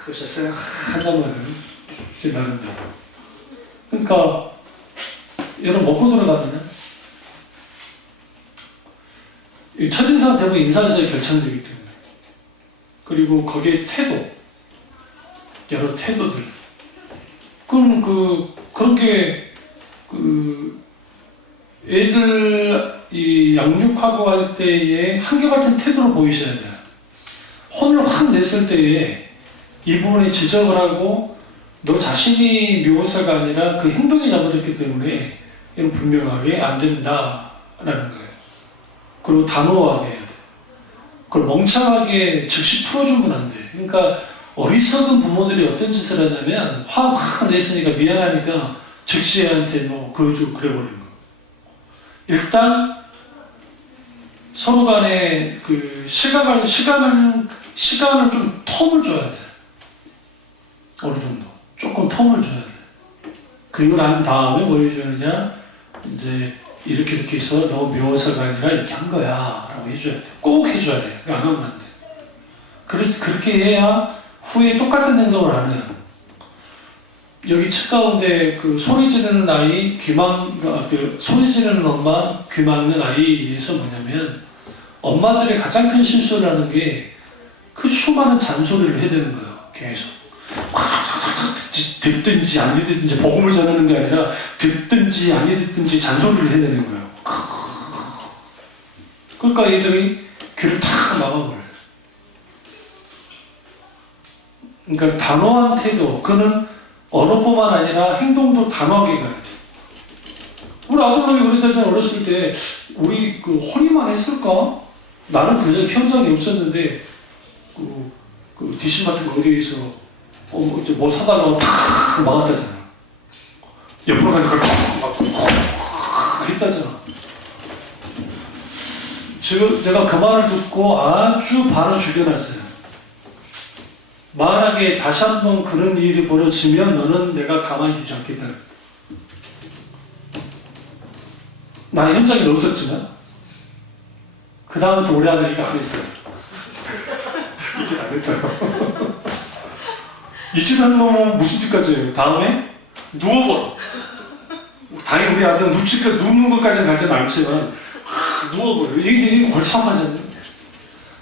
보셨어요? 한단 말은. 제 나름대로. 그러니까, 여러분 먹고 들어가면은, 첫인상 대부분 인사에서 결정되기 때문에. 그리고 거기에 태도. 여러 태도들. 그럼 그런 게, 애들, 양육하고 할 때에 한결같은 태도를 보이셔야 돼요. 혼을 확 냈을 때에 이 부분에 지적을 하고, 너 자신이 묘사가 아니라 그 행동이 잘못됐기 때문에 이건 분명하게 안 된다라는 거예요. 그리고 단호하게 해야 돼. 그걸 멍청하게 즉시 풀어주면 안 돼. 그러니까 어리석은 부모들이 어떤 짓을 하냐면 화 확 냈으니까 미안하니까 즉시 애한테 그래주고 그래버리는 거. 일단 서로 간에 시간을 좀 텀을 줘야 돼. 어느 정도. 조금 텀을 줘야 돼. 그리고 난 다음에 뭐 해주느냐, 이제 이렇게 해서 너 묘사가 아니라 이렇게 한 거야 라고 해줘야 돼. 꼭 해줘야 돼. 안 하면 안 돼. 그렇게 해야 후에 똑같은 행동을 안 해요. 여기 책 가운데 소리 지르는 아이, 소리 지르는 엄마, 귀 막는 아이에서 뭐냐면, 엄마들의 가장 큰 실수를 하는 게 그 수많은 잔소리를 해야 되는 거예요. 계속. 듣든지 안 듣든지 복음을 전하는 게 아니라 듣든지 안 듣든지 잔소리를 해야 되는 거예요. 그러니까 얘들이 귀를 탁 막아버려요. 그러니까 단호한 태도, 그는 언어뿐만 아니라 행동도 단호하게 가야 돼. 우리 아들놈이 그랬다잖아. 어렸을 때 우리 혼이만 했을까? 나는 그저 현장이 없었는데 디신 같은 거 어디에서 뭐 사다가 탁 막았다잖아. 옆으로 가니까 했다잖아. 내가 그 말을 듣고 아주 반을 죽여놨어요. 만약에 다시 한번 그런 일이 벌어지면 너는 내가 가만히 두지 않겠다. 나 현장에 없었지만 그 다음부터 우리 아들이 안 했어요. 이제 안 했다고. 이 짓 하는 놈은 무슨 짓까지 해요? 다음에 누워버려. 당연히 우리 아들은 눕는 것까지는 가지는 않지만 누워버려. 이게 골참하잖아요.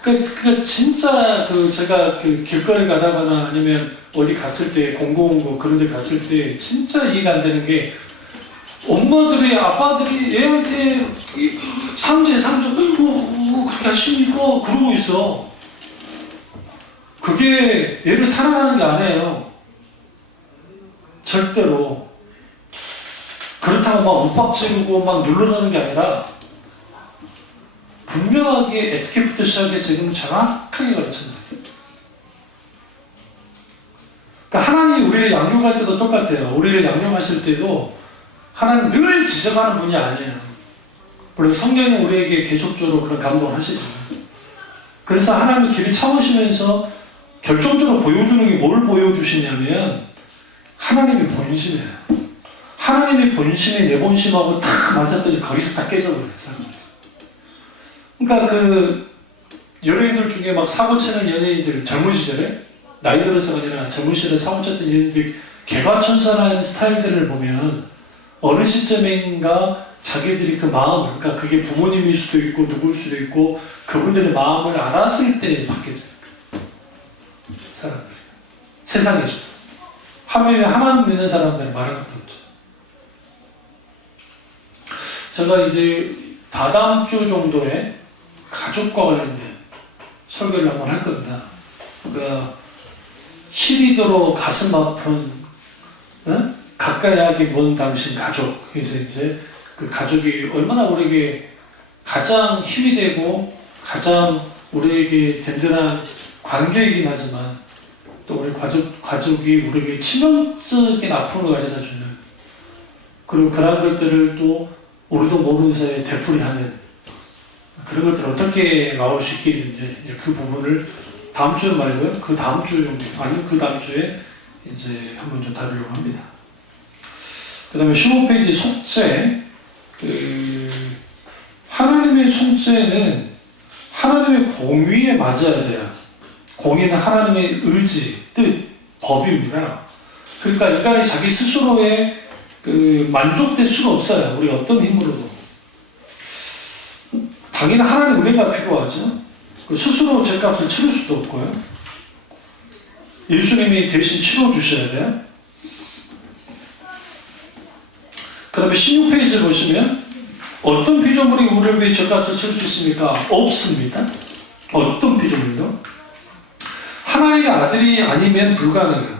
그러니까 진짜 제가 길거리 가다거나 아니면 어디 갔을 때 공공고 그런 데 갔을 때 진짜 이해가 안 되는 게, 엄마들이 아빠들이 얘한테 상제 그렇게 하시니까 그러고 있어. 그게 얘를 사랑하는 게 아니에요. 절대로. 그렇다고 막 윽박지르고 막 눌러라는 게 아니라 분명하게 에티켓부터 시작해서 지금 정확하게 가르칩니다. 그러니까 하나님이 우리를 양육할 때도 똑같아요. 우리를 양육하실 때도 하나님 늘 지적하는 분이 아니에요. 물론 성경이 우리에게 계속적으로 그런 감동을 하시죠. 그래서 하나님이 길을 참으시면서 결정적으로 보여주는 게 뭘 보여주시냐면 하나님의 본심이에요. 하나님의 본심이 내 본심하고 탁 맞았더니 거기서 딱 깨져버려요. 그러니까 연예인들 중에 막 사고 치는 연예인들, 젊은 시절에 나이 들어서가 아니라 젊은 시절에 사고 쳤던 연예인들 개과천선한 스타일들을 보면 어느 시점인가 자기들이 그 마음을, 그러니까 그게 부모님일 수도 있고 누구일 수도 있고 그분들의 마음을 알았을 때 바뀌어져요. 사람들이. 세상에서. 하나님 믿는 사람들은 말할 것도 없죠. 제가 이제 다다음 주 정도에 가족과 관련된 설교를 한번 할 겁니다. 그러니까 12도로 가슴 아픈 가까이 먼 당신 가족. 그래서 이제 그 가족이 얼마나 우리에게 가장 힘이 되고 가장 우리에게 든든한 관계이긴 하지만 또 우리 가족이 우리에게 치명적인 아픔을 가져다 주는, 그리고 그런 것들을 또 우리도 모르는 사이에 되풀이하는 그런 것들을 어떻게 막을 수 있겠는지, 이제 그 부분을 다음 주에 말고요. 그 다음 주 정도, 아니면 그 다음 주에 이제 한번 좀 다루려고 합니다. 그 다음에 15페이지 속죄. 하나님의 속죄는 하나님의 공의에 맞아야 돼요. 공의는 하나님의 의지, 뜻, 법입니다. 그러니까 인간이 자기 스스로에 만족될 수가 없어요. 우리 어떤 힘으로도. 당연히 하나님 은혜가 필요하죠. 스스로 죄값을 치를 수도 없고요. 예수님이 대신 치러 주셔야 돼요. 그 다음에 16페이지를 보시면 어떤 피조물이 우리를 위해 죄값을 치를 수 있습니까? 없습니다. 어떤 피조물도. 하나님의 아들이 아니면 불가능해요.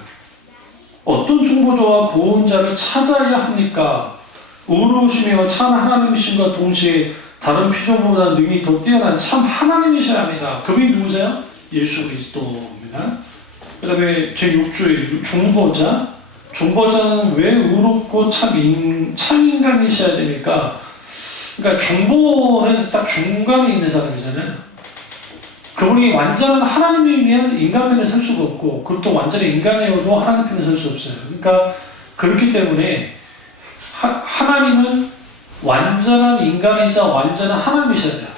어떤 중보자와 구원자를 찾아야 합니까? 의로우시며 참 하나님이신과 동시에 다른 피조물보다 능히 더 뛰어난 참 하나님이셔야 합니다. 그분이 누구세요? 예수 그리스도입니다. 그 다음에 제6주의 중보자. 중보자는 왜 의롭고 참 인간이셔야 됩니까? 그러니까 중보는 딱 중간에 있는 사람이잖아요. 그분이 완전한 하나님이면 인간 편에 설 수가 없고, 그리고 또 완전히 인간이어도 하나님 편에 설 수 없어요. 그러니까 그렇기 때문에 하나님은 완전한 인간이자 완전한 하나님이셔야 돼요.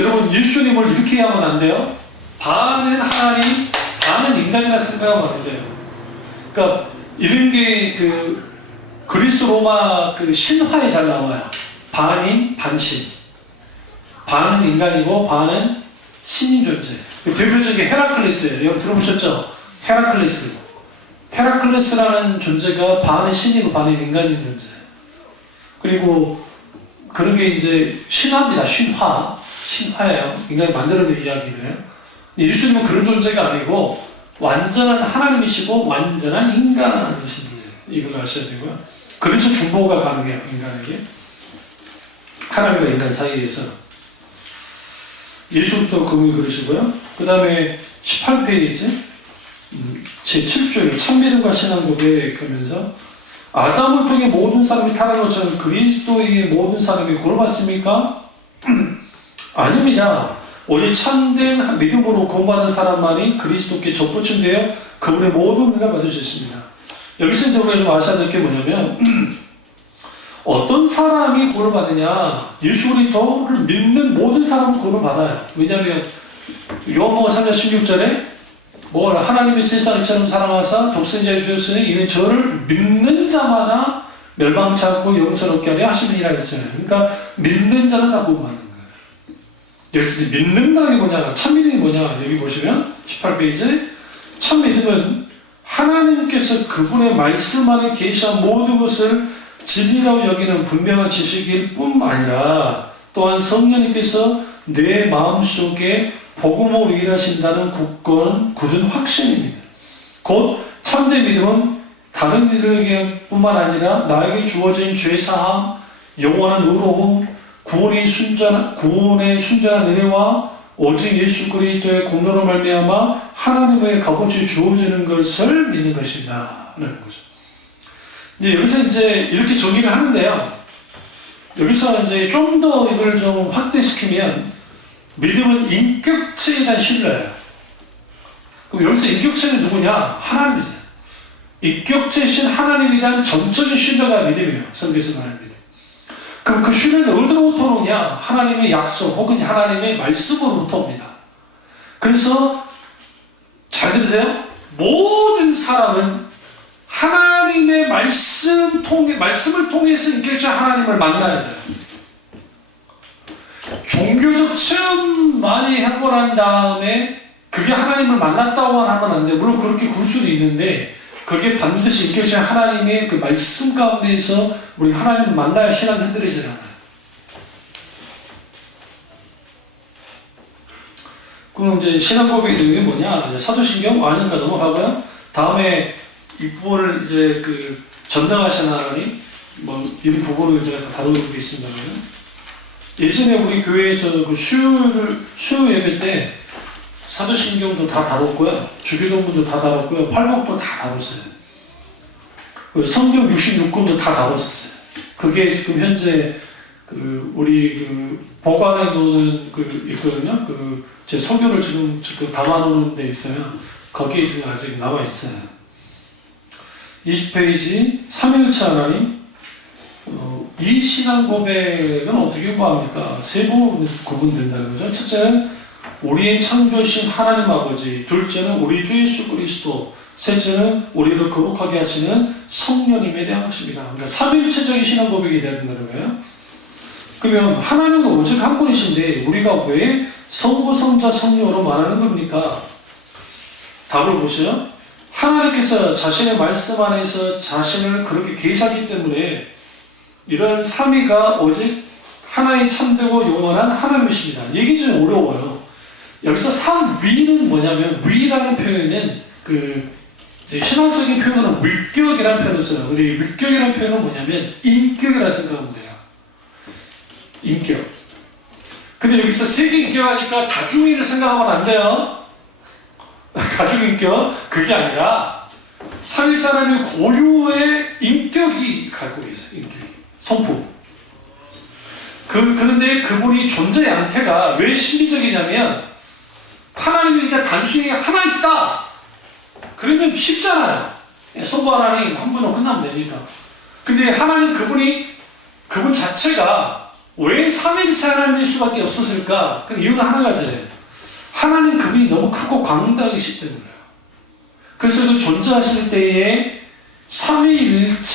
여러분, 예수님을 이렇게 하면 안 돼요. 반은 하나님, 반은 인간이라 생각하면 안 돼요. 그러니까 이런 게 그리스 로마 신화에 잘 나와요. 반인, 반신. 반은 인간이고 반은 신인 존재. 대표적인 헤라클레스예요. 여러분 들어보셨죠? 헤라클레스. 헤라클레스라는 존재가 반은 신이고 반은 인간인 존재예요. 그리고 그런 게 이제 신화입니다. 신화예요. 인간이 만들어낸 이야기예요. 예수님은 그런 존재가 아니고 완전한 하나님이시고 완전한 인간이신 분이에요. 이걸 아셔야 되고요. 그래서 중보가 가능해요. 인간에게. 하나님과 인간 사이에서. 예수부터 그분이 그러시고요. 그 다음에 18페이지 제7조에 참믿음과 신앙 고백하면서 아담을 통해 모든 사람이 타락한 것처럼 그리스도의 모든 사람이 구원 받습니까? 아닙니다. 오직 참된 믿음으로 구원받은 사람만이 그리스도께 접붙임되어 그분의 모든 은혜를 받을 수 있습니다. 여기서 이제 우리가 좀 아셔야 될 게 뭐냐면 어떤 사람이 구원을 받느냐? 예수 그리스도를 믿는 모든 사람은 구원을 받아요. 왜냐하면 요한복음 3장 16절에 하나님이 세상처럼 사랑하사 독생자를 주셨으니 이는 저를 믿는 자마다 멸망치 않고 영생을 얻게 하려 하심이라 했잖아요. 그러니까 믿는 자는 다 구원받는 거예요. 여기서 믿는다는 게 뭐냐? 참믿음이 뭐냐? 여기 보시면 18페이지 참믿음은 하나님께서 그분의 말씀 안에 계시한 모든 것을 진리라고 여기는 분명한 지식일 뿐 아니라 또한 성령님께서 내 마음속에 복음으로 일하신다는 굳은 확신입니다. 곧 참된 믿음은 다른 이들에게 뿐만 아니라 나에게 주어진 죄사함, 영원한 의로움, 구원의 순전한 은혜와 오직 예수 그리스도의 공로로 말미암아 하나님의 값없이 주어지는 것을 믿는 것이다 라는 거죠. 여기서 이제 이렇게 정의를 하는데요. 여기서 이제 좀 더 이걸 좀 확대시키면 믿음은 인격체에 대한 신뢰예요. 그럼 여기서 인격체는 누구냐? 하나님이세요. 인격체신 하나님에 대한 전적인 신뢰가 믿음이에요. 성경에서 말하는 믿음. 그럼 그 신뢰는 어디로부터 오느냐? 하나님의 약속 혹은 하나님의 말씀으로부터 옵니다. 그래서 잘 들으세요. 모든 사람은 하나님의 말씀을 통해서 인격체 하나님을 만나야 돼요. 종교적 체험 많이 하고 난 다음에 그게 하나님을 만났다고 하면 안 돼요. 물론 그렇게 굴 수도 있는데 그게 반드시 인격체 하나님의 그 말씀 가운데에서 우리 하나님을 만나야 신앙이 흔들리지 않아요. 그럼 이제 신앙 고백의 내용이 뭐냐? 사도신경 아닌가 넘어가고요. 다음에 이 부분을 이제 전능하신 하나님, 뭐 이런 부분을 제가 다루는 게 있습니다만, 예전에 우리 교회에서 그 수요 예배 때 사도신경도 다 다뤘고요, 주기도문도 다 다뤘고요, 팔복도 다 다뤘어요. 성경 66권도 다 다뤘었어요. 그게 지금 현재 우리 보관해 놓는 있거든요. 제 설교를 지금 담아놓은 데 있어요. 거기에 지금 아직 나와 있어요. 20페이지 3일차 하나님. 이 신앙 고백은 어떻게 구합니까? 세 부분으로 구분된다는 거죠. 첫째는 우리의 창조신 하나님 아버지, 둘째는 우리 주 예수 그리스도, 셋째는 우리를 거룩하게 하시는 성령님에 대한 것입니다. 그러니까 삼일체적인 신앙 고백이 되어야 된다는 거예요. 그러면 하나님은 오직 한 분이신데 우리가 왜 성부, 성자, 성령으로 말하는 겁니까? 답을 보세요. 하나님께서 자신의 말씀 안에서 자신을 그렇게 계시하기 때문에 이런 삼위가 오직 하나의 참되고 영원한 하나님이십니다. 얘기 좀 어려워요. 여기서 삼위는 뭐냐면, 위라는 표현은 신학적인 표현은 위격이라는 표현을 써요. 근데 이 위격이라는 표현은 뭐냐면 인격이라 생각하면 돼요. 인격. 근데 여기서 세계 인격하니까 다중인을 생각하면 안 돼요. 다중인격. 그게 아니라 삼일체 하나님의 고유의 인격이 갖고 있어요. 인격이. 성품. 그런데 그분이 존재 양태가 왜 신비적이냐면, 하나님이니까 단순히 하나이시다. 그러면 쉽잖아요. 성부 하나님 한 분으로 끝나면 됩니다. 근데 하나님 그분 자체가 왜 삼위일체 하나님일 수밖에 없었을까? 그 이유가 하나 가지예요. 하나님 그분이 너무 크고 광대하시기 때문에요. 그래서 그 존재하실 때에 삼위일체로서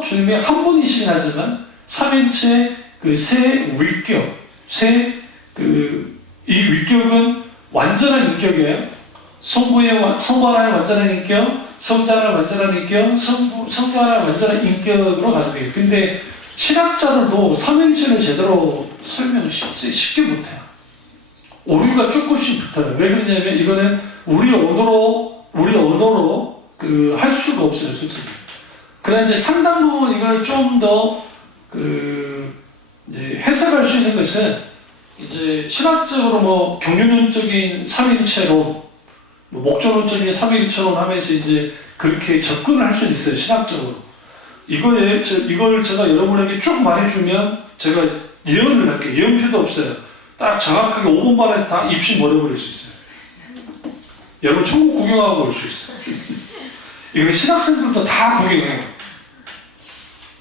주님의 한 분이시긴 하지만 삼위일체 세 위격, 이 위격은 완전한 인격이에요. 성부 하나는 완전한 인격, 성자 하나는 완전한 인격, 성령 하나는 완전한 인격으로 가지고 있어요. 근데 신학자들도 삼위일체를 제대로 설명을 쉽게 못해요. 오류가 조금씩 붙어요. 왜 그러냐면 이거는 우리 언어로 할 수가 없어요, 솔직히. 그러나 이제 상당 부분 이걸 좀 더 해석할 수 있는 것은 이제 신학적으로 경륜론적인 삼위일체론, 목조론적인 삼위일체론 하면서 이제 그렇게 접근을 할 수 있어요, 신학적으로. 이걸 제가 여러분에게 쭉 말해주면 제가 예언을 할게요. 예언표도 없어요. 딱 정확하게 5분 만에 다 입신 버려버릴 수 있어요. 여러분 천국 구경하고 올 수 있어요. 이거 신학생들도 다 구경해요.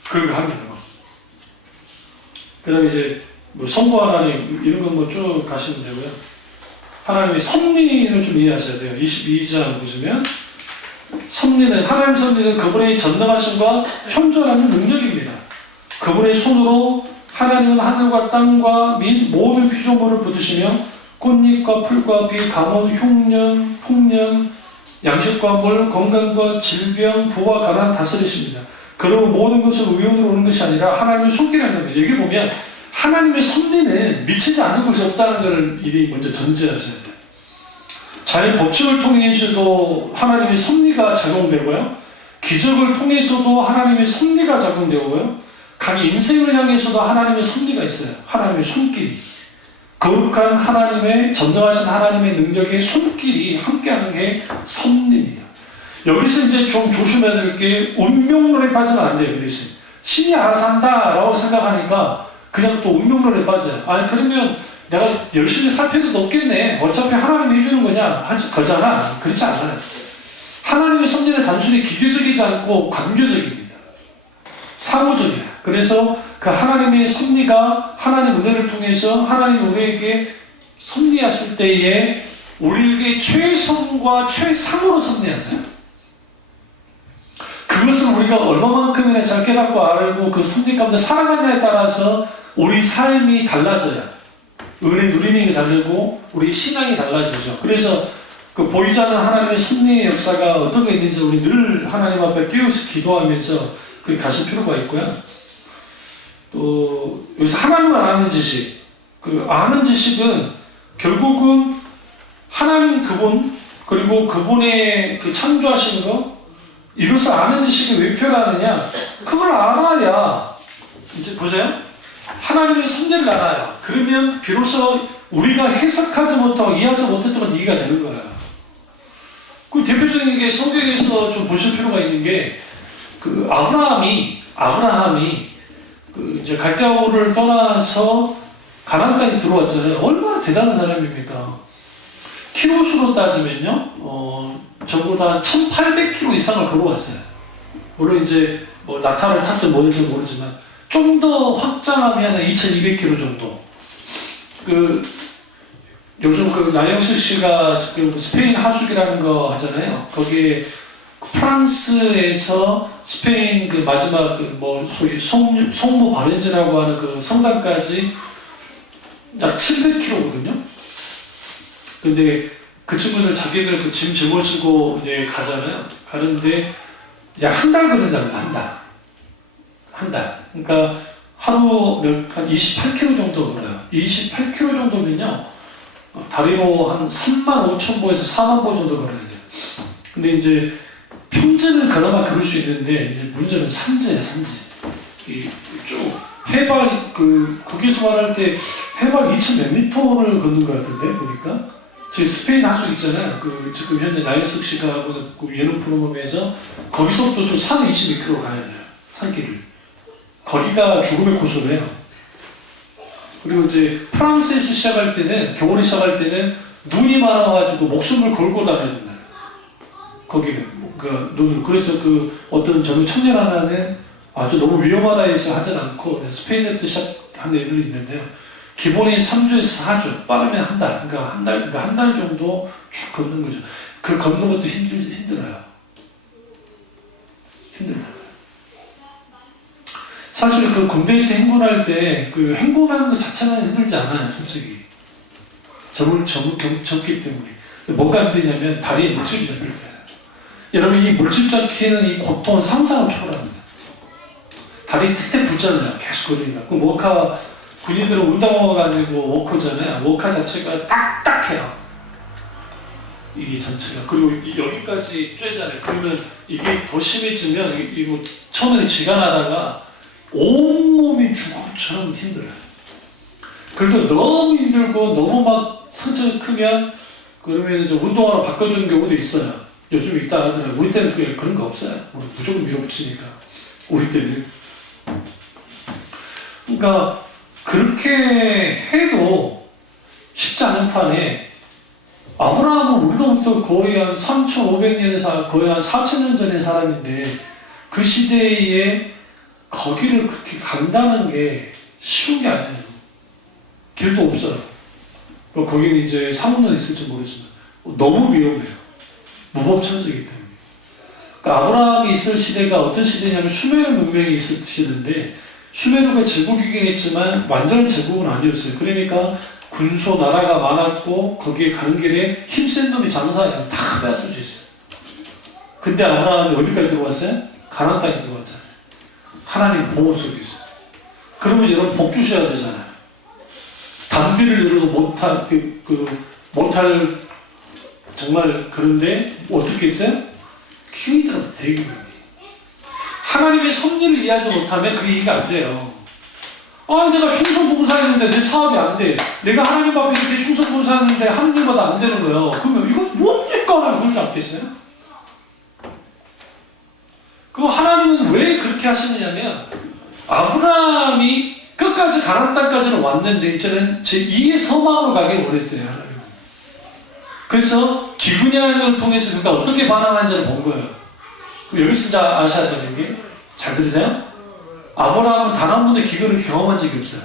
그거 합니다. 그 다음에 이제 성부 하나님 이런 거 쭉 가시면 되고요. 하나님의 섭리를 좀 이해하셔야 돼요. 22장 보시면 하나님 섭리는 그분의 전능하심과 현존하는 능력입니다. 그분의 손으로 하나님은 하늘과 땅과 및 모든 피조물을 부르시며 꽃잎과 풀과 빛, 가뭄, 흉년, 풍년, 양식과 물, 건강과 질병, 부와 가난 다스리십니다. 그러면 모든 것은 우연으로 오는 것이 아니라 하나님의 손길이라는 겁니다. 여기 보면 하나님의 섭리는 미치지 않는 것이 없다는 것을 이리 먼저 전제하셔야 돼요. 자연 법칙을 통해서도 하나님의 섭리가 작용되고요. 기적을 통해서도 하나님의 섭리가 작용되고요. 각 인생을 향해서도 하나님의 섭리가 있어요. 하나님의 손길이. 거룩한 하나님의, 전능하신 하나님의 능력의 손길이 함께하는 게 섭리입니다. 여기서 이제 좀 조심해야 될 게 운명론에 빠지면 안 돼요. 그 대신 신이 알아서 한다라고 생각하니까 그냥 또 운명론에 빠져요. 아니 그러면 내가 열심히 살펴도 없겠네. 어차피 하나님이 해주는 거잖아. 그렇지 않아요. 하나님의 섭리는 단순히 기계적이지 않고 관계적입니다. 사고적이에요. 그래서 그 하나님의 섭리가 하나님의 은혜를 통해서 하나님 우리에게 섭리하실 때에 우리에게 최선과 최상으로 섭리하세요. 그것을 우리가 얼마만큼이나 잘 깨닫고 알고 그 섭리 가운데 살아가냐에 따라서 우리 삶이 달라져요. 은혜 누리는 게 다르고 우리 신앙이 달라지죠. 그래서 그 보이지 않는 하나님의 섭리의 역사가 어떤 게 있는지 우리 늘 하나님 앞에 깨어서 기도하면서 그렇게 가실 필요가 있고요. 또 여기서 하나님을 아는 지식, 그 아는 지식은 결국은 하나님 그분, 그리고 그분의 그 창조하신 것, 이것을 아는 지식이 왜 필요하느냐? 그걸 알아야, 이제 보세요. 하나님의 섭리를 알아야. 그러면 비로소 우리가 해석하지 못하고 이해하지 못했던 건 이해가 되는 거예요. 그 대표적인 게 성경에서 좀 보실 필요가 있는 게, 그 아브라함이 그 이제 갈대아우를 떠나서 가나안 땅에 들어왔잖아요. 얼마나 대단한 사람입니까? 키로수로 따지면요, 저보다 1,800km 이상을 걸어왔어요. 물론 이제 뭐 낙타를 탔든 뭐일지 모르지만 좀 더 확장하면 2,200km 정도. 그 요즘 그 나영실 씨가 지금 스페인 하숙이라는 거 하잖아요. 거기에 프랑스에서 스페인 그 마지막 그 뭐 소위 성모 바렌즈라고 하는 그 성당까지 약 700km거든요. 근데 그 친구들 자기들 그 짐 짊어지고 이제 가잖아요. 가는데 이제 한 달 걸린답니다. 한 달. 그러니까 하루 한 28km 정도 걸어요. 28km 정도면요, 다리로 한 35,000보에서 40,000보 정도 걸어야 돼요. 근데 이제 평지는 그나마 걸을 수 있는데, 이제 문제는 산지예요, 산지. 쭉 해발, 거기서 말할 때 해발 2,000 몇 미터를 걷는 것 같은데, 보니까. 지금 스페인 하숙 있잖아요. 지금 현재 나일숙 씨가 하는 그 예능 프로그램에서 거기서부터 좀 산 22km 가야 돼요. 산길을. 거기가 죽음의 고소래요. 그리고 이제 프랑스에서 시작할 때는, 겨울에 시작할 때는 눈이 많아가지고 목숨을 걸고 다녀야 된다. 거기는. 눈을. 그래서 어떤 젊은 청년 하나는 아주 너무 위험하다 해서 하진 않고 스페인에도 시작한 애들이 있는데요. 기본이 3주에서 4주, 빠르면 한 달. 그러니까 한 달 정도 쭉 걷는 거죠. 그 걷는 것도 힘들어요. 힘들어요. 사실 그 군대에서 행군할 때 행군하는 것 자체는 힘들지 않아요, 솔직히. 젊기 때문에. 뭐가 힘드냐면 다리에 물집이 잡힐 때. 여러분, 이 물집 잡히는 이 고통은 상상을 초월합니다. 다리 틱틱 붙잖아요. 계속 걸으니까. 그 워카, 군인들은 운동화가 아니고 워커잖아요. 워카 자체가 딱딱해요. 이게 전체가. 그리고 여기까지 쬐잖아요. 그러면 이게 더 심해지면, 처음에는 지가 나다가 온몸이 죽을 것처럼 힘들어요. 그래도 너무 힘들고 너무 막 상처가 크면 그러면 이제 운동화로 바꿔주는 경우도 있어요. 요즘 있다 하더라고요. 우리 때는 그런 거 없어요. 우리 무조건 밀어붙이니까. 우리 때는. 그러니까 그렇게 해도 쉽지 않은 판에 아브라함은 우리로부터 거의 한 3,500년에 거의 한 4,000년 전의 사람인데 그 시대에 거기를 그렇게 간다는 게 쉬운 게 아니에요. 길도 없어요. 거기는 이제 사문은 있을지 모르지만 너무 위험해요. 무법천지이기 때문에. 그러니까 아브라함이 있을 시대가 어떤 시대냐면 수메르 문명이 있을 시대인데, 수메르가 제국이긴 했지만 완전한 제국은 아니었어요. 그러니까 군소 나라가 많았고 거기에 가는 길에 힘센 놈이 장사해요. 다 빼앗을 수 있어요. 근데 아브라함이 어디까지 들어왔어요? 가나안 땅에 들어왔잖아요. 하나님 보호 속에 있어요. 그러면 여러분 복 주셔야 되잖아요. 단비를 열어도 못할 정말. 그런데 어떻게 했어요? 힘이 들어 되게. 하나님의 섭리를 이해하지 못하면 그게 이해가 안 돼요. 내가 충성봉사했는데 내 사업이 안 돼. 내가 하나님 앞에 이렇게 충성봉사했는데 하나님마다 안 되는 거예요. 그러면 이건 뭡니까? 하나님 그러지 않겠어요? 그럼 하나님은 왜 그렇게 하시느냐면, 아브라함이 끝까지 가나안 땅까지는 왔는데 이제는 제2의 서망으로 가길 원했어요. 하나님은. 그래서 기근이라는 걸 통해서 그가 어떻게 반응하는지를 본 거예요. 그럼 여기서 아셔야 되는 게, 잘 들으세요? 아브라함은 단 한 번도 기근을 경험한 적이 없어요.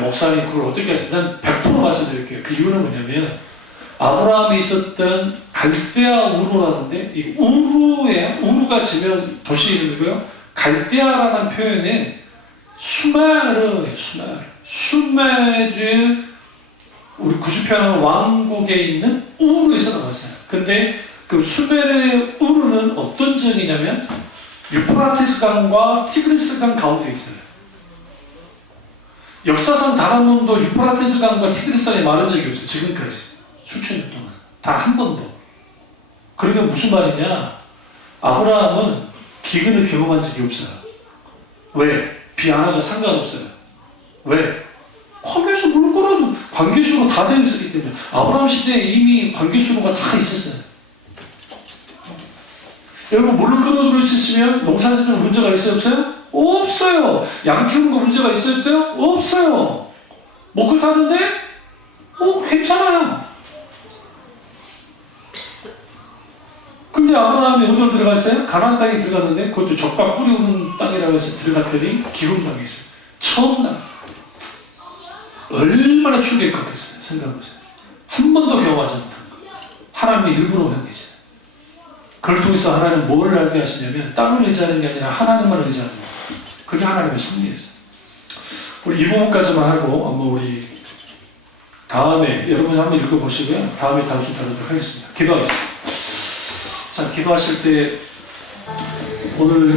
목사님 그걸 어떻게 하세요? 난 100% 말씀드릴게요. 그 이유는 뭐냐면, 아브라함이 있었던 갈대아 우르라는데, 이 우르가 지명 도시 이름이고요. 갈대아라는 표현은 수메르예요. 수메르, 우리 구주편하는 왕국에 있는 우르에서 나왔어요. 근데 그 수메르 우르는 어떤 지역이냐면 유프라테스 강과 티그리스 강 가운데 있어요. 역사상 단 한 번도 유프라테스 강과 티그리스 강이 마른 적이 없어요. 지금까지 수천 년 동안 단 한 번도. 그러면 무슨 말이냐? 아브라함은 기근을 경험한 적이 없어요. 왜? 비 안 와도 상관없어요. 왜? 광개수 물 끓어도 광개수로 다 되어 있었기 때문에 아브라함 시대에 이미 광개수로가 다 있었어요. 여러분 물을 끓어들 수 있으면 농사 짓는 문제가 있어요? 없어요? 없어요. 양 키우는 거 문제가 있어요? 없어요? 없어요. 먹고 사는데? 괜찮아요. 근데 아브라함이 어디로 들어갔어요? 가나안 땅에 들어갔는데 그것도 적과 꿀이 오는 땅이라고 해서 들어갔더니 기근당에 있어요. 처음 날. 얼마나 충격이 컸겠어요. 생각해보세요. 한 번도 경험하지 못한 거. 하나님의 일부러 향했어요. 그걸 통해서 하나님은 뭘 알게 하시냐면 땅을 의지하는 게 아니라 하나님만 의지하는 거예요. 그게 하나님의 승리였어요. 우리 이 부분까지만 하고 한번 우리 다음에 여러분 한번 읽어보시고요. 다음에 다루도록 하겠습니다. 기도하겠습니다. 자, 기도하실 때 오늘